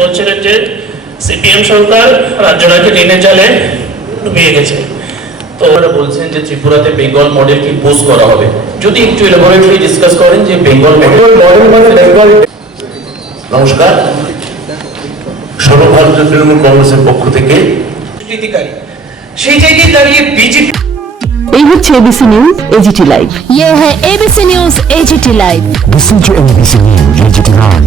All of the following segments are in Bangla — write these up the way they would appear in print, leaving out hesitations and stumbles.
বলছিলেন যে সিপিএম সরকার রাজ্যটাকে ঋণের জালে ডুবিয়ে গেছে। তো ওরা বলছেন যে ত্রিপুরাতে বেঙ্গল মডেল কি পোস্ট করা হবে, যদি একটু এলাবোরেটলি ডিসকাস করেন যে বেঙ্গল মডেল মানে বেঙ্গল। নমস্কার, সর্বভারতীয় তৃণমূল কংগ্রেসের পক্ষ থেকে সেই জায়গায় দাঁড়িয়ে বিজেপি। এই হচ্ছে এবিসি নিউজ এজিটি লাইভ। ये है ABC News AGT Live. Listen to ABC News AGT Live.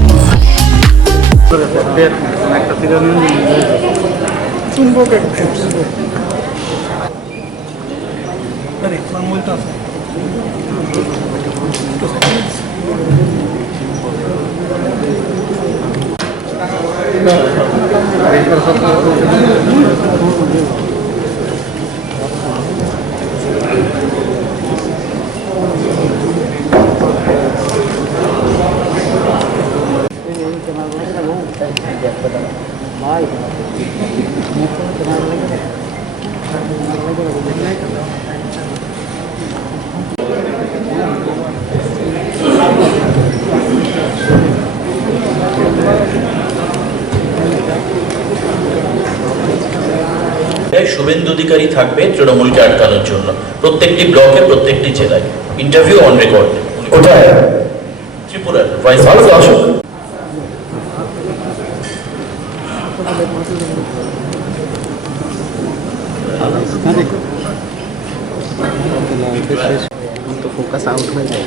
Suvendu Adhikari থাকবে তৃণমূলকে আটকানোর জন্য প্রত্যেকটি ব্লকে প্রত্যেকটি জেলায়। Interview on record. কোথায়? ত্রিপুরার ভাইস ভালো তো আসুক। फोकस आउट हो जाए।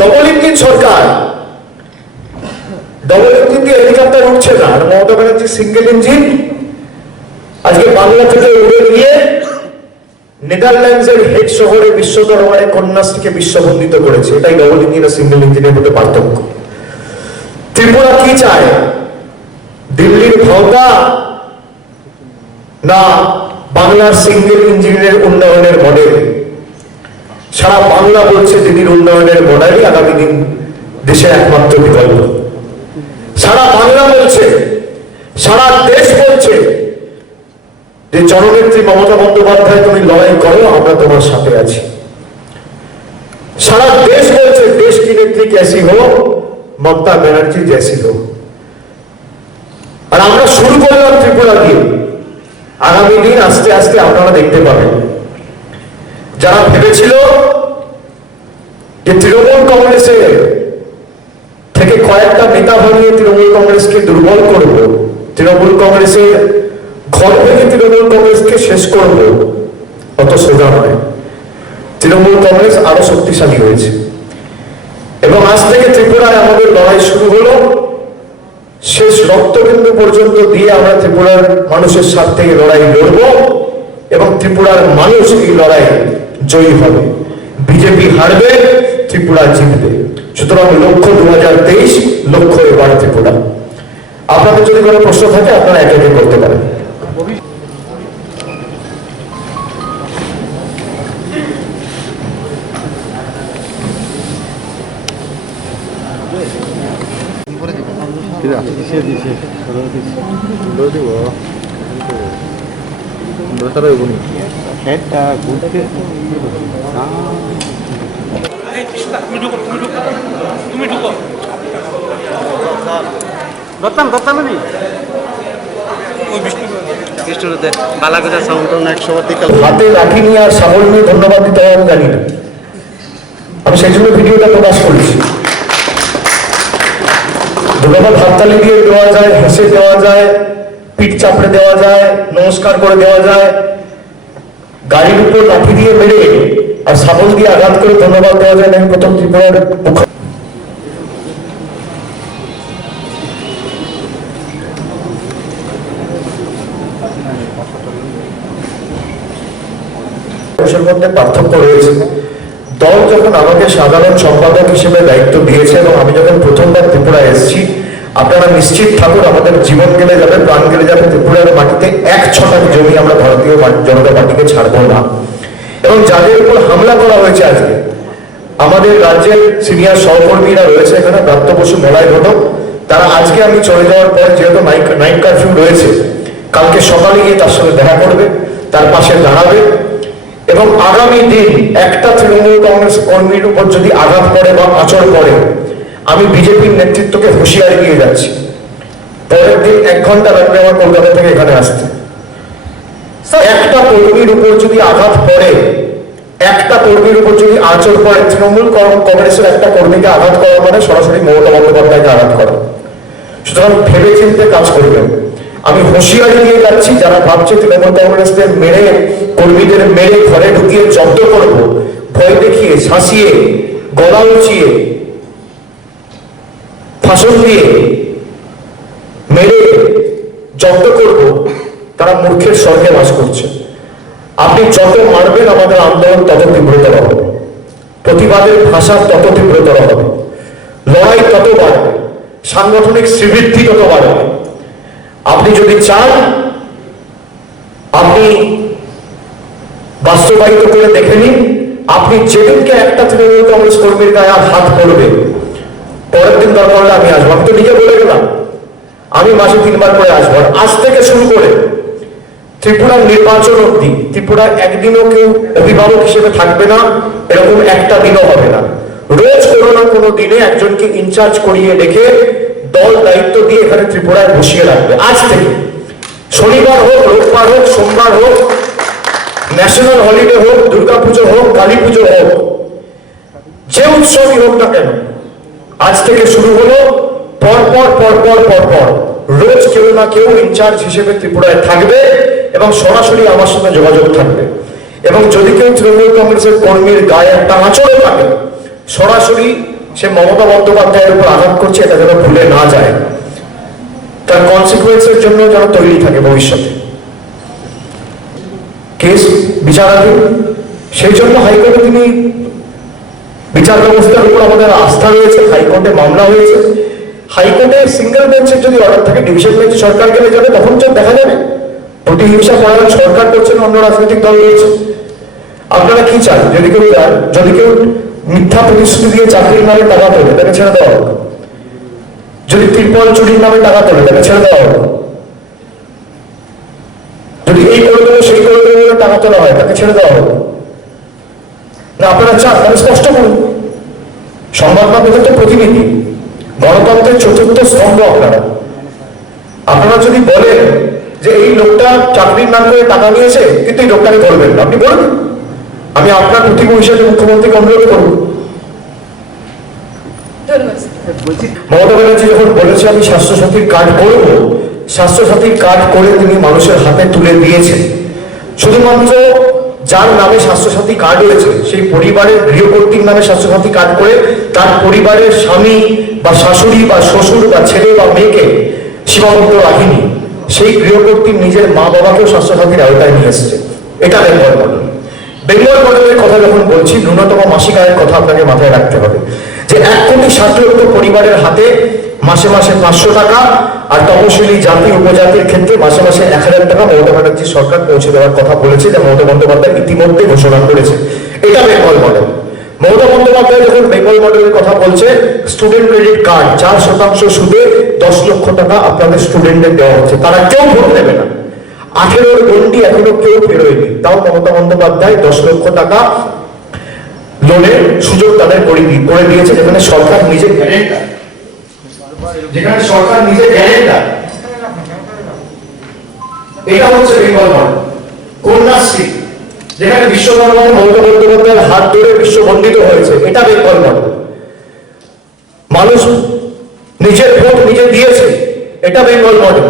ডবল ইঞ্জিন সরকার, ডবল ইঞ্জিন দিয়ে হেলিকপ্টার উঠছে না, আর মমতা ব্যানার্জি সিঙ্গেল ইঞ্জিন আজকে বাংলা থেকে উড়ে গিয়ে নেদারল্যান্ডসের হেড শহরে বিশ্ব দরবারে কন্যাশ্রীকে বিশ্ববন্দিত করেছে। এটাই ডবল ইঞ্জিন আর সিঙ্গেল ইঞ্জিনের মধ্যে পার্থক্য। ত্রিপুরা কি চায়? দিল্লির ভাওতা না বাংলার সিঙ্গেল ইঞ্জিনের উন্নয়নের মডেল? সারা বাংলা বলছে দিদির উন্নয়নের মডেলই আগামী দিন দেশের একমাত্র বিকল্প। সারা বাংলা বলছে, সারা দেশ বলছে যে জননেত্রী মমতা বন্দ্যোপাধ্যায় তুমি লড়াই করো, আমরা তোমার সাথে আছি। সারা দেশ বলছে দেশ কি নেত্রী कैसी हो, মমতা ব্যানার্জি जैसी हो। আর আমরা শুরু করলাম ত্রিপুরা দিয়ে। আগামী দিন আস্তে আস্তে আপনারা দেখতে পাবেন, যারা ভেবেছিল যে তৃণমূল কংগ্রেসের থেকে কয়েকটা নেতা ভাঙিয়ে তৃণমূল কংগ্রেসকে দুর্বল করব, তৃণমূল কংগ্রেসের ঘর ভেঙে তৃণমূল কংগ্রেসকে শেষ করব, অত সোজা নয়। তৃণমূল কংগ্রেস আরো শক্তিশালী হয়েছে এবং আজ থেকে ত্রিপুরায় আমাদের লড়াই শুরু হলো। শেষ রক্তবিন্দু পর্যন্ত দিয়ে আমরা ত্রিপুরার মানুষের স্বার্থে এই লড়াই লড়ব এবং ত্রিপুরার মানুষ এই লড়াই জয়ী হবে। বিজেপি হারবে, ত্রিপুরা জিতবে। সুতরাং লক্ষ্য 2023, লক্ষ্য এবার ত্রিপুরা। আপনাদের যদি কোনো প্রশ্ন থাকে আপনারা একে একে করতে পারেন। হাতে লাঠি নিয়ে আর সাবল নিয়ে ধন্যবাদ দিতে হয় আমি জানি না, আমি সেই জন্য ভিডিওটা প্রকাশ করেছি। ধন্যবাদ হাততালি দিয়ে দেওয়া যায়, হেসে দেওয়া যায়, পিঠ চাপড়ে দেওয়া যায়, নমস্কার করে দেওয়া যায়। গাড়ির উপর লাঠি দিয়ে মেরে আর সাবল দিয়ে আঘাত করে ধন্যবাদ দেওয়া যায় না। আমি প্রথম ত্রিপুরার মধ্যে পার্থক্য রয়েছে। দল যখন আমাকে সাধারণ সম্পাদক হিসেবে দায়িত্ব দিয়েছে এবং আমি যখন প্রথমবার ত্রিপুরায় এসেছি, আপনারা নিশ্চিত থাকুন আমাদের জীবন গেলে যাবে, প্রাণ গেলে যাবে, ত্রিপুরার মাটিতে 1 ছটাক জমি আমরা ভারতীয় জনতা পার্টিকে ছাড়বো না। এবং যাদের উপর হামলা করা হয়েছে আজকে, আমাদের রাজ্যের সিনিয়র সহকর্মীরা রয়েছে এখানে, ব্রাত্য বসু, মেলায় ঘটক, তারা আজকে আমি চলে যাওয়ার পর যেহেতু নাইট কারফিউ রয়েছে, কালকে সকালে গিয়ে তার সাথে দেখা করবে, তার পাশে দাঁড়াবে, এবং আগামী দিন একটা তৃণমূল কংগ্রেস কর্মীর উপর যদি আঘাত পড়ে বা আঁচড় পড়ে, আমি বিজেপির নেতৃত্বকে হুঁশিয়ারি দিয়ে যাচ্ছি, পরের দিন 1 ঘন্টা লাগবে আমার কলকাতা থেকে এখানে আসতে। একটা কর্মীর উপর যদি আঘাত পড়ে, একটা কর্মীর উপর যদি আঁচড় পড়ে, তৃণমূল কংগ্রেসের একটা কর্মীকে আঘাত করা মানে সরাসরি মমতা বন্দ্যোপাধ্যায়কে আঘাত করা। সুতরাং ভেবে চিন্তে কাজ করবেন। আমি হুঁশিয়ারি দিয়ে যাচ্ছি, যারা ভাবছে তৃণমূল কংগ্রেসদের মেরে, কর্মীদের মেরে ঘরে ঢুকিয়ে জব্দ করবো, ভয় দেখিয়ে, শাসিয়ে, গলা উঁচিয়ে, ফাঁসন দিয়ে মেরে জব্দ করব, তারা মূর্খের স্বর্গে বাস করছে। আপনি যত মারবেন আমাদের আন্দোলন তত তীব্রতর হবে, প্রতিবাদের ভাষা তত তীব্রতর হবে, লড়াই তত বাড়বে, সাংগঠনিক শ্রীবৃদ্ধি তত বাড়বে। আপনি যদি চান, আপনি বাস্তবায়িত করে দেখে নিন। আপনি যেদিনকে একটা তৃণমূল কংগ্রেস কর্মীর গায়ে হাত পড়বে, পরের দিন দরকার হলে আমি আসবো। আমি তো নিজে বলে গেলাম আমি মাসে 3 বার করে আসবো। আজ থেকে শুরু করে ত্রিপুরার নির্বাচন অবধি ত্রিপুরার একদিনও কেউ অভিভাবক হিসেবে থাকবে না, এরকম একটা দিনও হবে না। রোজ কোনো না কোনো দিনে একজনকে ইনচার্জ করিয়ে রেখে দল দায়িত্ব দিয়ে এখানে ত্রিপুরায় বসিয়ে রাখবে। আজ থেকে শনিবার হোক, রোববার হোক, সোমবার হোক, ন্যাশনাল হলিডে হোক, দুর্গাপুজো হোক, কালী পুজো হোক, যে উৎসবই হোক না কেন, আজ থেকে শুরু হলো। পরপর পরপর পরপর রোজ কেউ না কেউ ইনচার্জ হিসেবে ত্রিপুরায় থাকবে এবং সরাসরি আমার সাথে যোগাযোগ থাকবে। এবং যদি কেউ তৃণমূল কংগ্রেসের কর্মীর গায়ে একটা আঁচড়ও থাকে, সরাসরি সে মমতা বন্দ্যোপাধ্যায়ের উপর আঘাত করছে, এটা যেন ভুলে না যায়, তার কনসিকুয়েন্সের জন্য যেন তৈরি থাকে ভবিষ্যতে। কেস বিচারাধীন, সেই জন্য হাইকোর্টে তিনি, বিচার ব্যবস্থার উপর আমাদের আস্থা রয়েছে, হাইকোর্টে মামলা হয়েছে। হাইকোর্টে সিঙ্গেল বেঞ্চের যদি অর্ডার থাকে, ডিভিশন বেঞ্চে সরকার গেলে যাবে, তখন তো দেখা যাবে প্রতিহিংসা পরায়ণ সরকার করছেন, অন্য রাজনৈতিক দল রয়েছে। আপনারা কি চান? যদি কেউ মিথ্যা প্রতিশ্রুতি দিয়ে চাকরির নামে টাকা তোলে, তাকে ছেড়ে দেওয়া হোক। যদি ত্রিপল চুরির নামে টাকা তোলে, তাকে ছেড়ে দেওয়া হোক। যদি এই করে দেবো সেই করে দেবো বলে টাকা তোলা হয়, তাকে ছেড়ে দেওয়া হোক না? আপনারা চান তাহলে স্পষ্ট করুন। সংবাদ মাধ্যমের তো প্রতিনিধি, গণতন্ত্রের চতুর্থ স্তম্ভ আপনারা। আপনারা যদি বলেন যে এই লোকটা চাকরির নাম করে টাকা নিয়েছে কিন্তু এই লোকটাকে ধরবেন না, আপনি বলুন। আমি আপনার প্রতিভূ হিসেবে মুখ্যমন্ত্রীকে অনুরোধ করব। মমতা ব্যানার্জি যখন বলেছে আমি স্বাস্থ্যসাথীর কার্ড করব, স্বাস্থ্যসাথীর কার্ড করে তিনি মানুষের হাতে তুলে দিয়েছেন। শুধুমাত্র যার নামে স্বাস্থ্যসাথী কার্ড রয়েছে সেই পরিবারের গৃহকর্ত্রীর নামে স্বাস্থ্যসাথী কার্ড করে তার পরিবারের স্বামী বা শাশুড়ি বা শ্বশুর বা ছেলে বা মেয়েকে সীমাবদ্ধ রাখিনি। সেই গৃহকর্ত্রীর নিজের মা বাবাকেও স্বাস্থ্যসাথীর আওতায় নিয়ে এসছে। এটা বেঙ্গল মডেল। বেঙ্গল মডেলের কথা যখন বলছি, ন্যূনতম মাসিক আয়ের কথা আপনাকে মাথায় রাখতে হবে যে 1,60,00,000 পরিবারের হাতে মাসে মাসে 500 টাকা, আর তপশিলি জাতি উপজাতির ক্ষেত্রে মাসে মাসে 1,000 টাকা মমতা ব্যানার্জি সরকার পৌঁছে দেওয়ার কথা বলেছে, যা মমতা বন্দ্যোপাধ্যায় ইতিমধ্যে ঘোষণা করেছে। এটা বেঙ্গল মডেল। মমতা বন্দ্যোপাধ্যায় যখন বেঙ্গল মডেলের কথা বলছে, স্টুডেন্ট ক্রেডিট কার্ড 4% সুদে 10 লক্ষ টাকা আপনাদের স্টুডেন্টদের দেওয়া হচ্ছে, তারা কেউ ভোট দেবে না। 18 গন্ডি এখনো কেউ বেরোয়নি, তাও মমতা বন্দ্যোপাধ্যায় 10 লক্ষ টাকা লোনের সুযোগ তাদের করে দিয়েছে, যেখানে সরকার নিজে গ্যারেন্টার, এটা হচ্ছে বেঙ্গল মডেল। কন্যাশ্রী, যেখানে বিশ্বকর্মা মমতা বন্দ্যোপাধ্যায়ের হাত ধরে বিশ্ব বন্দিত হয়েছে, এটা বেঙ্গল মডেল। মানুষ নিজের ভোট নিজে দিয়েছে, এটা বেঙ্গল মডেল।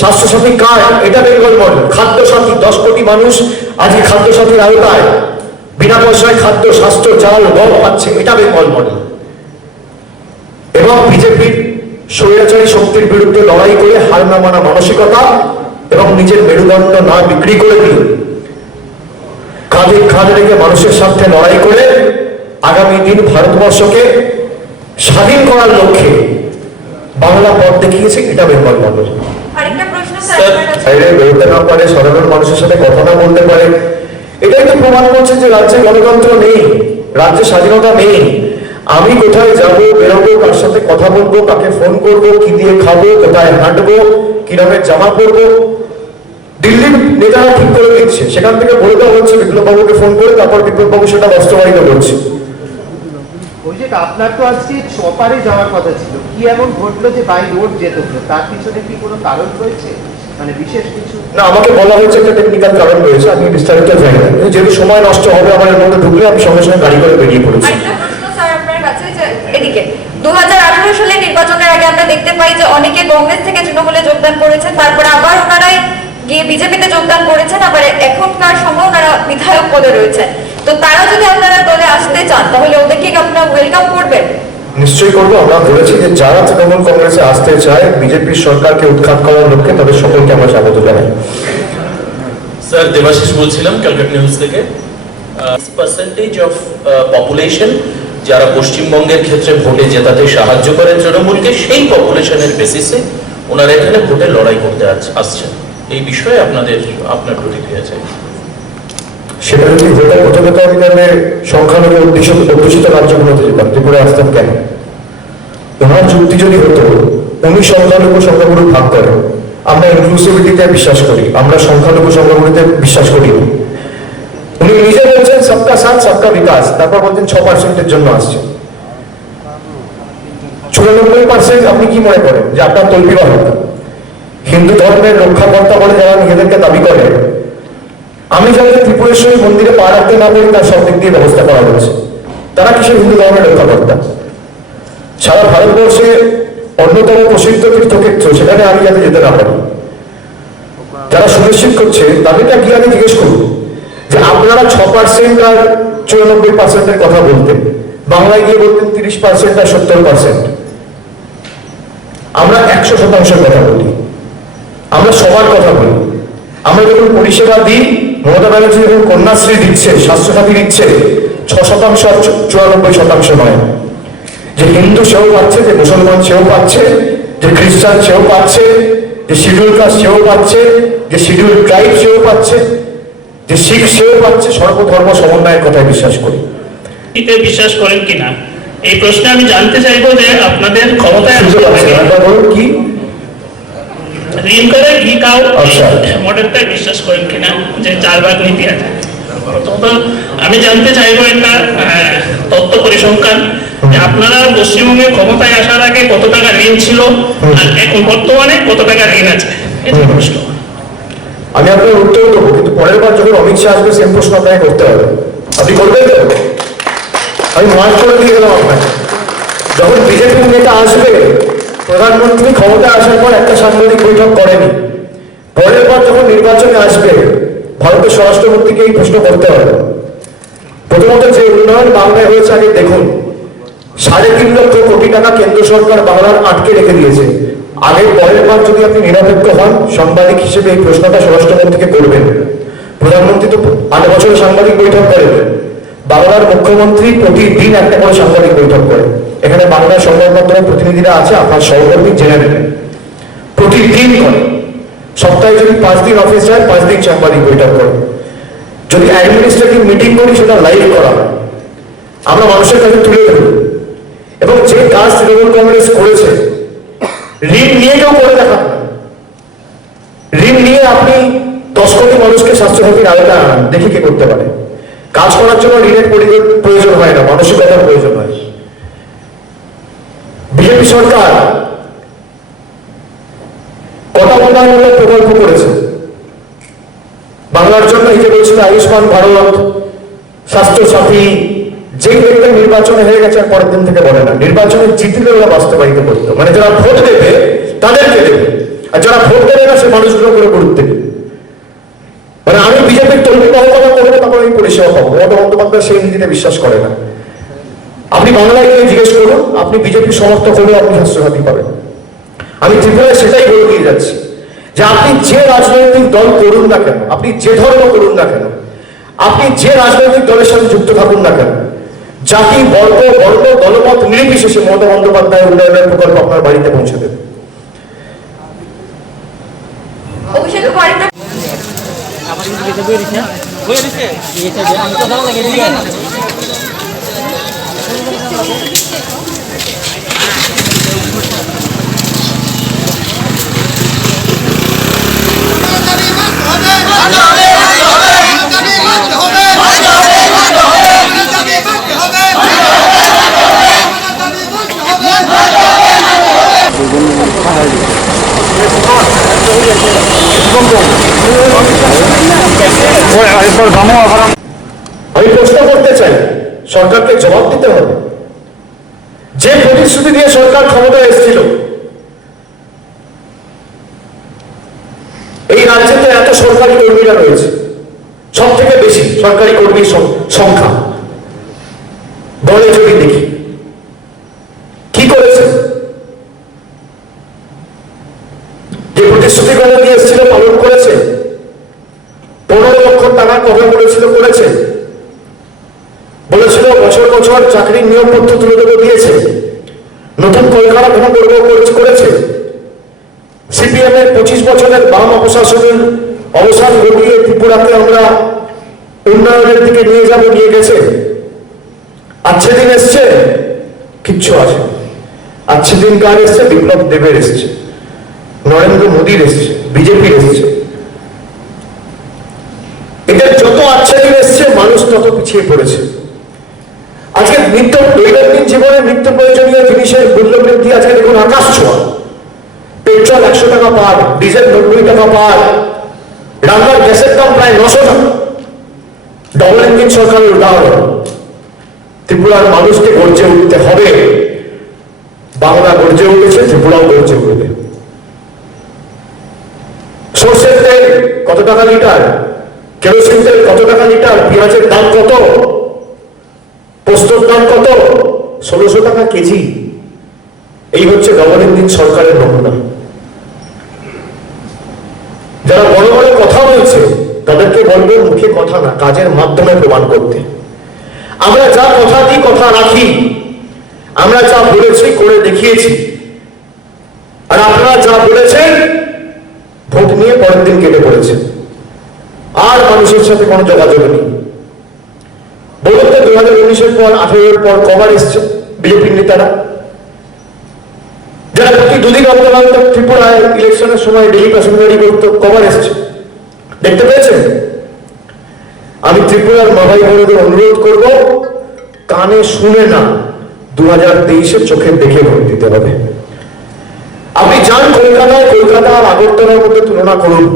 স্বাস্থ্যসাথী কার্ড, এটা বেঙ্গল মডেল। খাদ্যসাথী, 10 কোটি মানুষ আজকে খাদ্যসাথীর আওতায় বিনা পয়সায় খাদ্য, স্বাস্থ্য, চাল, গম পাচ্ছে, এটা বেঙ্গল মডেল। এবং বিজেপির স্বৈরাচারী শক্তির বিরুদ্ধে লড়াই করে হার না মানা মানসিকতা এবং নিজের মেরুদণ্ড না বিক্রি করে দিয়ে কাঁধে কাঁধ রেখে মানুষের সাথে লড়াই করে আগামী দিন ভারতবর্ষকে স্বাধীন করার লক্ষ্যে বাংলা পথ দেখিয়েছে, এটা বেঙ্গল মডেল। বেরোতে না পারে, সাধারণ মানুষের সাথে কথা না বলতে পারে, এটাই তো প্রমাণ করছে যে রাজ্যে গণতন্ত্র নেই, রাজ্যে স্বাধীনতা নেই। আমি কোথায় যাবো, বেরোবো, কার সাথে কথা বলবো, কাকে ফোন করবো, কি দিয়ে খাবো, কোথায় হাঁটবো, কি রকমের জামা পরবো, দিল্লির নেতারা ঠিক করে দিচ্ছে, সেখান থেকে বলে দেওয়া হচ্ছে বিপ্লববাবুকে ফোন করে, তারপর বিপ্লববাবু সেটা বাস্তবায়িত করছে। অভিষেক, আপনার তো আজকে চপারে যাওয়ার কথা ছিল, কি এমন ঘটলো যে বাই রোড যেতে হলো? তার পিছনে কি কোনো কারণ রয়েছে, মানে বিশেষ কিছু? না, আমাকে বলা হয়েছে একটা টেকনিক্যাল কারণ রয়েছে, আমি বিস্তারিত জানি না। যেহেতু সময় নষ্ট হবে আমার এর মধ্যে ঢুকলে, আমি সঙ্গে সঙ্গে গাড়ি করে বেরিয়ে পড়েছি। আরেকটা প্রশ্ন স্যার আপনার কাছে, যে এদিকে 2018 সালে নির্বাচনের আগে আমরা দেখতে পাই যে অনেকে কংগ্রেস থেকে তৃণমূলে যোগদান করেছেন, তারপরে আবার ওনারাই গিয়ে বিজেপিতে যোগদান করেছেন, আবার এখনকার সময় ওনারা বিধায়ক পদে রয়েছেন। তো তারা যদি আপনারা দলে আসতে চান, তাহলে ওদেরকে কি আপনারা ওয়েলকাম করবেন? নিশ্চয়ই করবো। আমরা বলেছি যে যারা তৃণমূল কংগ্রেসে আসতে চায় বিজেপির সরকারকে উৎখাত করার লক্ষ্যে, তাদের সকলকে আমরা স্বাগত জানাই। স্যার, দেবাশিস বলছিলাম ক্যালকাটা নিউজ থেকে। পার্সেন্টেজ অফ পপুলেশন যারা পশ্চিমবঙ্গের ক্ষেত্রে ভোটে জেতাতে সাহায্য করে তৃণমূলকে, সেই পপুলেশনের বেসিসে ওনারা এখানে ভোটে লড়াই করতে আসছেন। এই বিষয়ে আপনার প্রতিক্রিয়া চাই। সেটা যদি হতো, প্রথমে তো আমি তাহলে সংখ্যালঘু অধ্যুষিত রাজ্যগুলোতে যেতাম, ত্রিপুরায় আসতাম কেন? ওনার যুক্তি যদি হতো, উনি সংখ্যাগুরু ভাগ করে, আমরা ইনক্লুসিভিটিতে বিশ্বাস করি, আমরা সংখ্যাগুরুতে বিশ্বাস করি। উনি নিজে বলছেন সবকা সাথ সবকা বিকাশ, তারপর বলছেন 6%-এর জন্য আসছে। 94% আপনি কি মনে করেন যে আপনার তল্পিবাহ হিন্দু ধর্মের রক্ষাকর্তা বলে যারা নিজেদেরকে দাবি করে? আমি যাতে ত্রিপুরেশ্বরী মন্দিরে পা রাখতে না পারি, তার সব দিক দিয়ে ব্যবস্থা করা হয়েছে। তারা কিসের হিন্দু ধর্মের রক্ষাকর্তা? সারা ভারতবর্ষে অন্যতম প্রসিদ্ধ তীর্থক্ষেত্র, সেখানে আমি যাতে যেতে না পারি, যারা সুনিশ্চিত করছে তাদেরটা কি আগে জিজ্ঞেস করুন যে আপনারা 6% আর 94%-এর কথা বলতেন, বাংলায় গিয়ে বলতেন 30% আর 70%। আমরা 100% কথা বলি, আমরা সবার কথা বলি। আমরা যখন পরিষেবা দিই, মমতা ব্যানার্জি যখন কন্যাশ্রী দিচ্ছে, স্বাস্থ্যসাথী দিচ্ছে, 6% আর 94% নয়। যে হিন্দু সেও পাচ্ছে, যে মুসলমান সেও পাচ্ছে, যে খ্রিস্টান সেও পাচ্ছে, যে শিডিউল কাস্ট সেও পাচ্ছে, যে শিডিউল ট্রাইব সেও পাচ্ছে, যে শিখ সেও পাচ্ছে। সর্বধর্ম সমন্বয়ের কথায় বিশ্বাস করি। এতে বিশ্বাস করেন কিনা, এই প্রশ্নে আমি জানতে চাইবো যে আপনাদের ক্ষমতায় কি ঋণ করে ঘি খাও আচ্ছা। মডেলটাই বিশ্বাস করেন কিনা, যে 4 ভাগ নীতি আছে? প্রথমত আমি জানতে চাইবো একটা তথ্য পরিসংখ্যান, যে আপনারা পশ্চিমবঙ্গে ক্ষমতায় আসার আগে কত টাকা ঋণ ছিল, আর এখন বর্তমানে কত টাকা ঋণ আছে? এটা প্রশ্ন। আমি আপনার উত্তর দেবো, কিন্তু পরের বার যখন অমিত শাহ আসবে, সেম প্রশ্ন আপনাকে করতে হবে। আপনি করবেন তো? আমি মার্ক করে দিয়ে গেলাম আপনাকে। যখন বিজেপির নেতা আসবে, প্রধানমন্ত্রী ক্ষমতা আসার পর একটা সাংবাদিক বৈঠক করেনি। পরের বার যখন নির্বাচনে আসবে, ভারতের স্বরাষ্ট্রমন্ত্রীকে এই প্রশ্ন করতে হবে। প্রথমত, যে উন্নয়ন বাংলায় হয়েছে আগে দেখুন। 3.5 লক্ষ কোটি টাকা কেন্দ্র সরকার বাংলার আটকে রেখে দিয়েছে। আগে পরের বার যদি আপনি নিরপেক্ষ হন, সাংবাদিক হিসেবে এই প্রশ্নটা স্বরাষ্ট্রমন্ত্রীকে করবেন। প্রধানমন্ত্রী তো 8 বছরে সাংবাদিক বৈঠক করেন। বাংলার মুখ্যমন্ত্রী প্রতিদিন একটা করে সাংবাদিক বৈঠক করে। এখানে বাংলার সংবাদপত্রের প্রতিনিধিরা আছে, আপনার সহকর্মী জেনে নেবেন, প্রতিদিন করে। সপ্তাহে যদি 5 দিন অফিস যায়, 5 দিন সাংবাদিক বৈঠক করে। যদি অ্যাডমিনিস্ট্রেটিভ মিটিং করি, সেটা লাইভ করা হয়, আমরা মানুষের কাছে তুলে ধরি। এবং যে কাজ তৃণমূল কংগ্রেস করেছে, ঋণ নিয়ে কেউ করে দেখান। ঋণ নিয়ে আপনি 10 কোটি মানুষকে স্বাস্থ্যসাথীর আওতায় আনান, দেখি কে করতে পারে। কাজ করার জন্য ঋণের প্রয়োজন হয় না, মানসিকতার প্রয়োজন হয়। বিজেপি সরকার কত উন্নয়নমূলক প্রকল্প করেছে বাংলার জন্য। এই যে বলছিল আয়ুষ্মান ভারত, স্বাস্থ্যসাথী, যে ব্যক্তি নির্বাচনে হয়ে গেছে আর পরের দিন থেকে বলে না, নির্বাচনে জিতলে ওরা বাস্তবায়িত করতো। মানে যারা ভোট দেবে তাদেরকে দেবে, আর যারা ভোট দেবে না সে মানুষগুলো করে গুরুত্ব দেবে। মানে আমি বিজেপির তৈরি ক্ষমতা করবো, তখন আমি পরিষেবা পাবো। মমতা বন্দ্যোপাধ্যায় সেই নীতিতে বিশ্বাস করে না। আপনি বাংলায় গিয়ে জিজ্ঞেস করুন, আপনি বিজেপির সমর্থক হলেও আপনি স্বাস্থ্যসাথী পাবেন। আমি ত্রিপুরায় সেটাই বলে দিয়ে যাচ্ছি, যে আপনি যে রাজনৈতিক দল করুন না কেন, আপনি যে ধর্ম করুন না কেন, আপনি যে রাজনৈতিক দলের সাথে যুক্ত থাকুন না কেন, জাতি, বর্গ, দলমত নির্বিশেষে মমতা বন্দ্যোপাধ্যায় উন্নয়নের প্রকল্প আপনার বাড়িতে পৌঁছে দেবে। অভিষেক, আরেকটা আমি প্রশ্ন করতে চাই, সরকারকে জবাব দিতে হবে। যে প্রতিশ্রুতি দিয়ে সরকার ক্ষমতায় এসেছিল, এই রাজ্যেতে এত সরকারি কর্মীরা রয়েছে, সব থেকে বেশি সরকারি কর্মীর সংখ্যা বলে যদি দেখি, কি করেছে? যে প্রতিশ্রুতিগুলো দিয়ে এসেছিল পালন করেছে। 15 লক্ষ টাকার কথা বলেছিল, করেছে। বলেছিল বছর বছর চাকরির নিয়োগপত্র তুলে দেবো, দিয়েছে। নতুন কলকারখানা করবো, করেছে। সিপিএম এর 25 বছরের বাম অপশাসনের অবসান ঘটিয়ে ত্রিপুরাকে আমরা উন্নয়নের দিকে নিয়ে যাব, নিয়ে গেছে। আজকে দিন এসছে, কিচ্ছু আছে। আজকে দিন কার এসছে? বিপ্লব দেবের এসছে, নরেন্দ্র মোদীর এসছে, বিজেপির এসছে। এদের যত আচ্ছা দিন এসছে, মানুষ তত পিছিয়ে পড়েছে। আজকে দৈনন্দিন জীবনে নিত্য প্রয়োজনীয় জিনিসের মূল্য বৃদ্ধি আজকে দেখুন আকাশ ছোঁয়া। পেট্রোল 100 টাকা পার, ডিজেল 90 টাকা পার, রান্নার গ্যাসের দাম প্রায় 900 টাকা। ডবল ইঞ্জিন সরকারের উদাহরণ। ত্রিপুরার মানুষকে গর্জে উঠতে হবে। বাংলা গর্জে উঠেছে, ত্রিপুরাও গর্জে উঠবে। সর্ষের তেল কত টাকা লিটার, কেরোসিন তেল কত টাকা লিটার, পেঁয়াজের দাম কত, পোস্তর দাম কত, 1600 টাকা কেজি। এই হচ্ছে ডবল ইঞ্জিন সরকারের নমুনা। যারা বড় বড় কথা বলছে তাদেরকে বলবো মুখে কথা না, কাজের মাধ্যমে প্রমাণ করতে। আমরা যা কথা দিই, কথা রাখি। আমরা যা বলেছি করে দেখিয়েছি। আর আপনারা যা বলেছেন ভোট নিয়ে পরের দিন কেটে পড়েছে। আর মানুষের সাথে কোনো যোগাযোগ নেই। বলুন তো 2019-এর পর 18-এর পর কবার এসছে বিজেপির নেতারা? যারা প্রতি দুদিন অন্তর ত্রিপুরায় ইলেকশনের সময় ডেলি প্যাসেঞ্জারি করত, কবার এসছে দেখতে পেয়েছেন? আমি ত্রিপুরার মাভাই বোনদের অনুরোধ করব, কানে শুনে না, 2023-এর চোখে দেখে ভোট দিতে হবে। আপনি যান কলকাতায়, কলকাতা আর আগরতলার মধ্যে তুলনা করুন।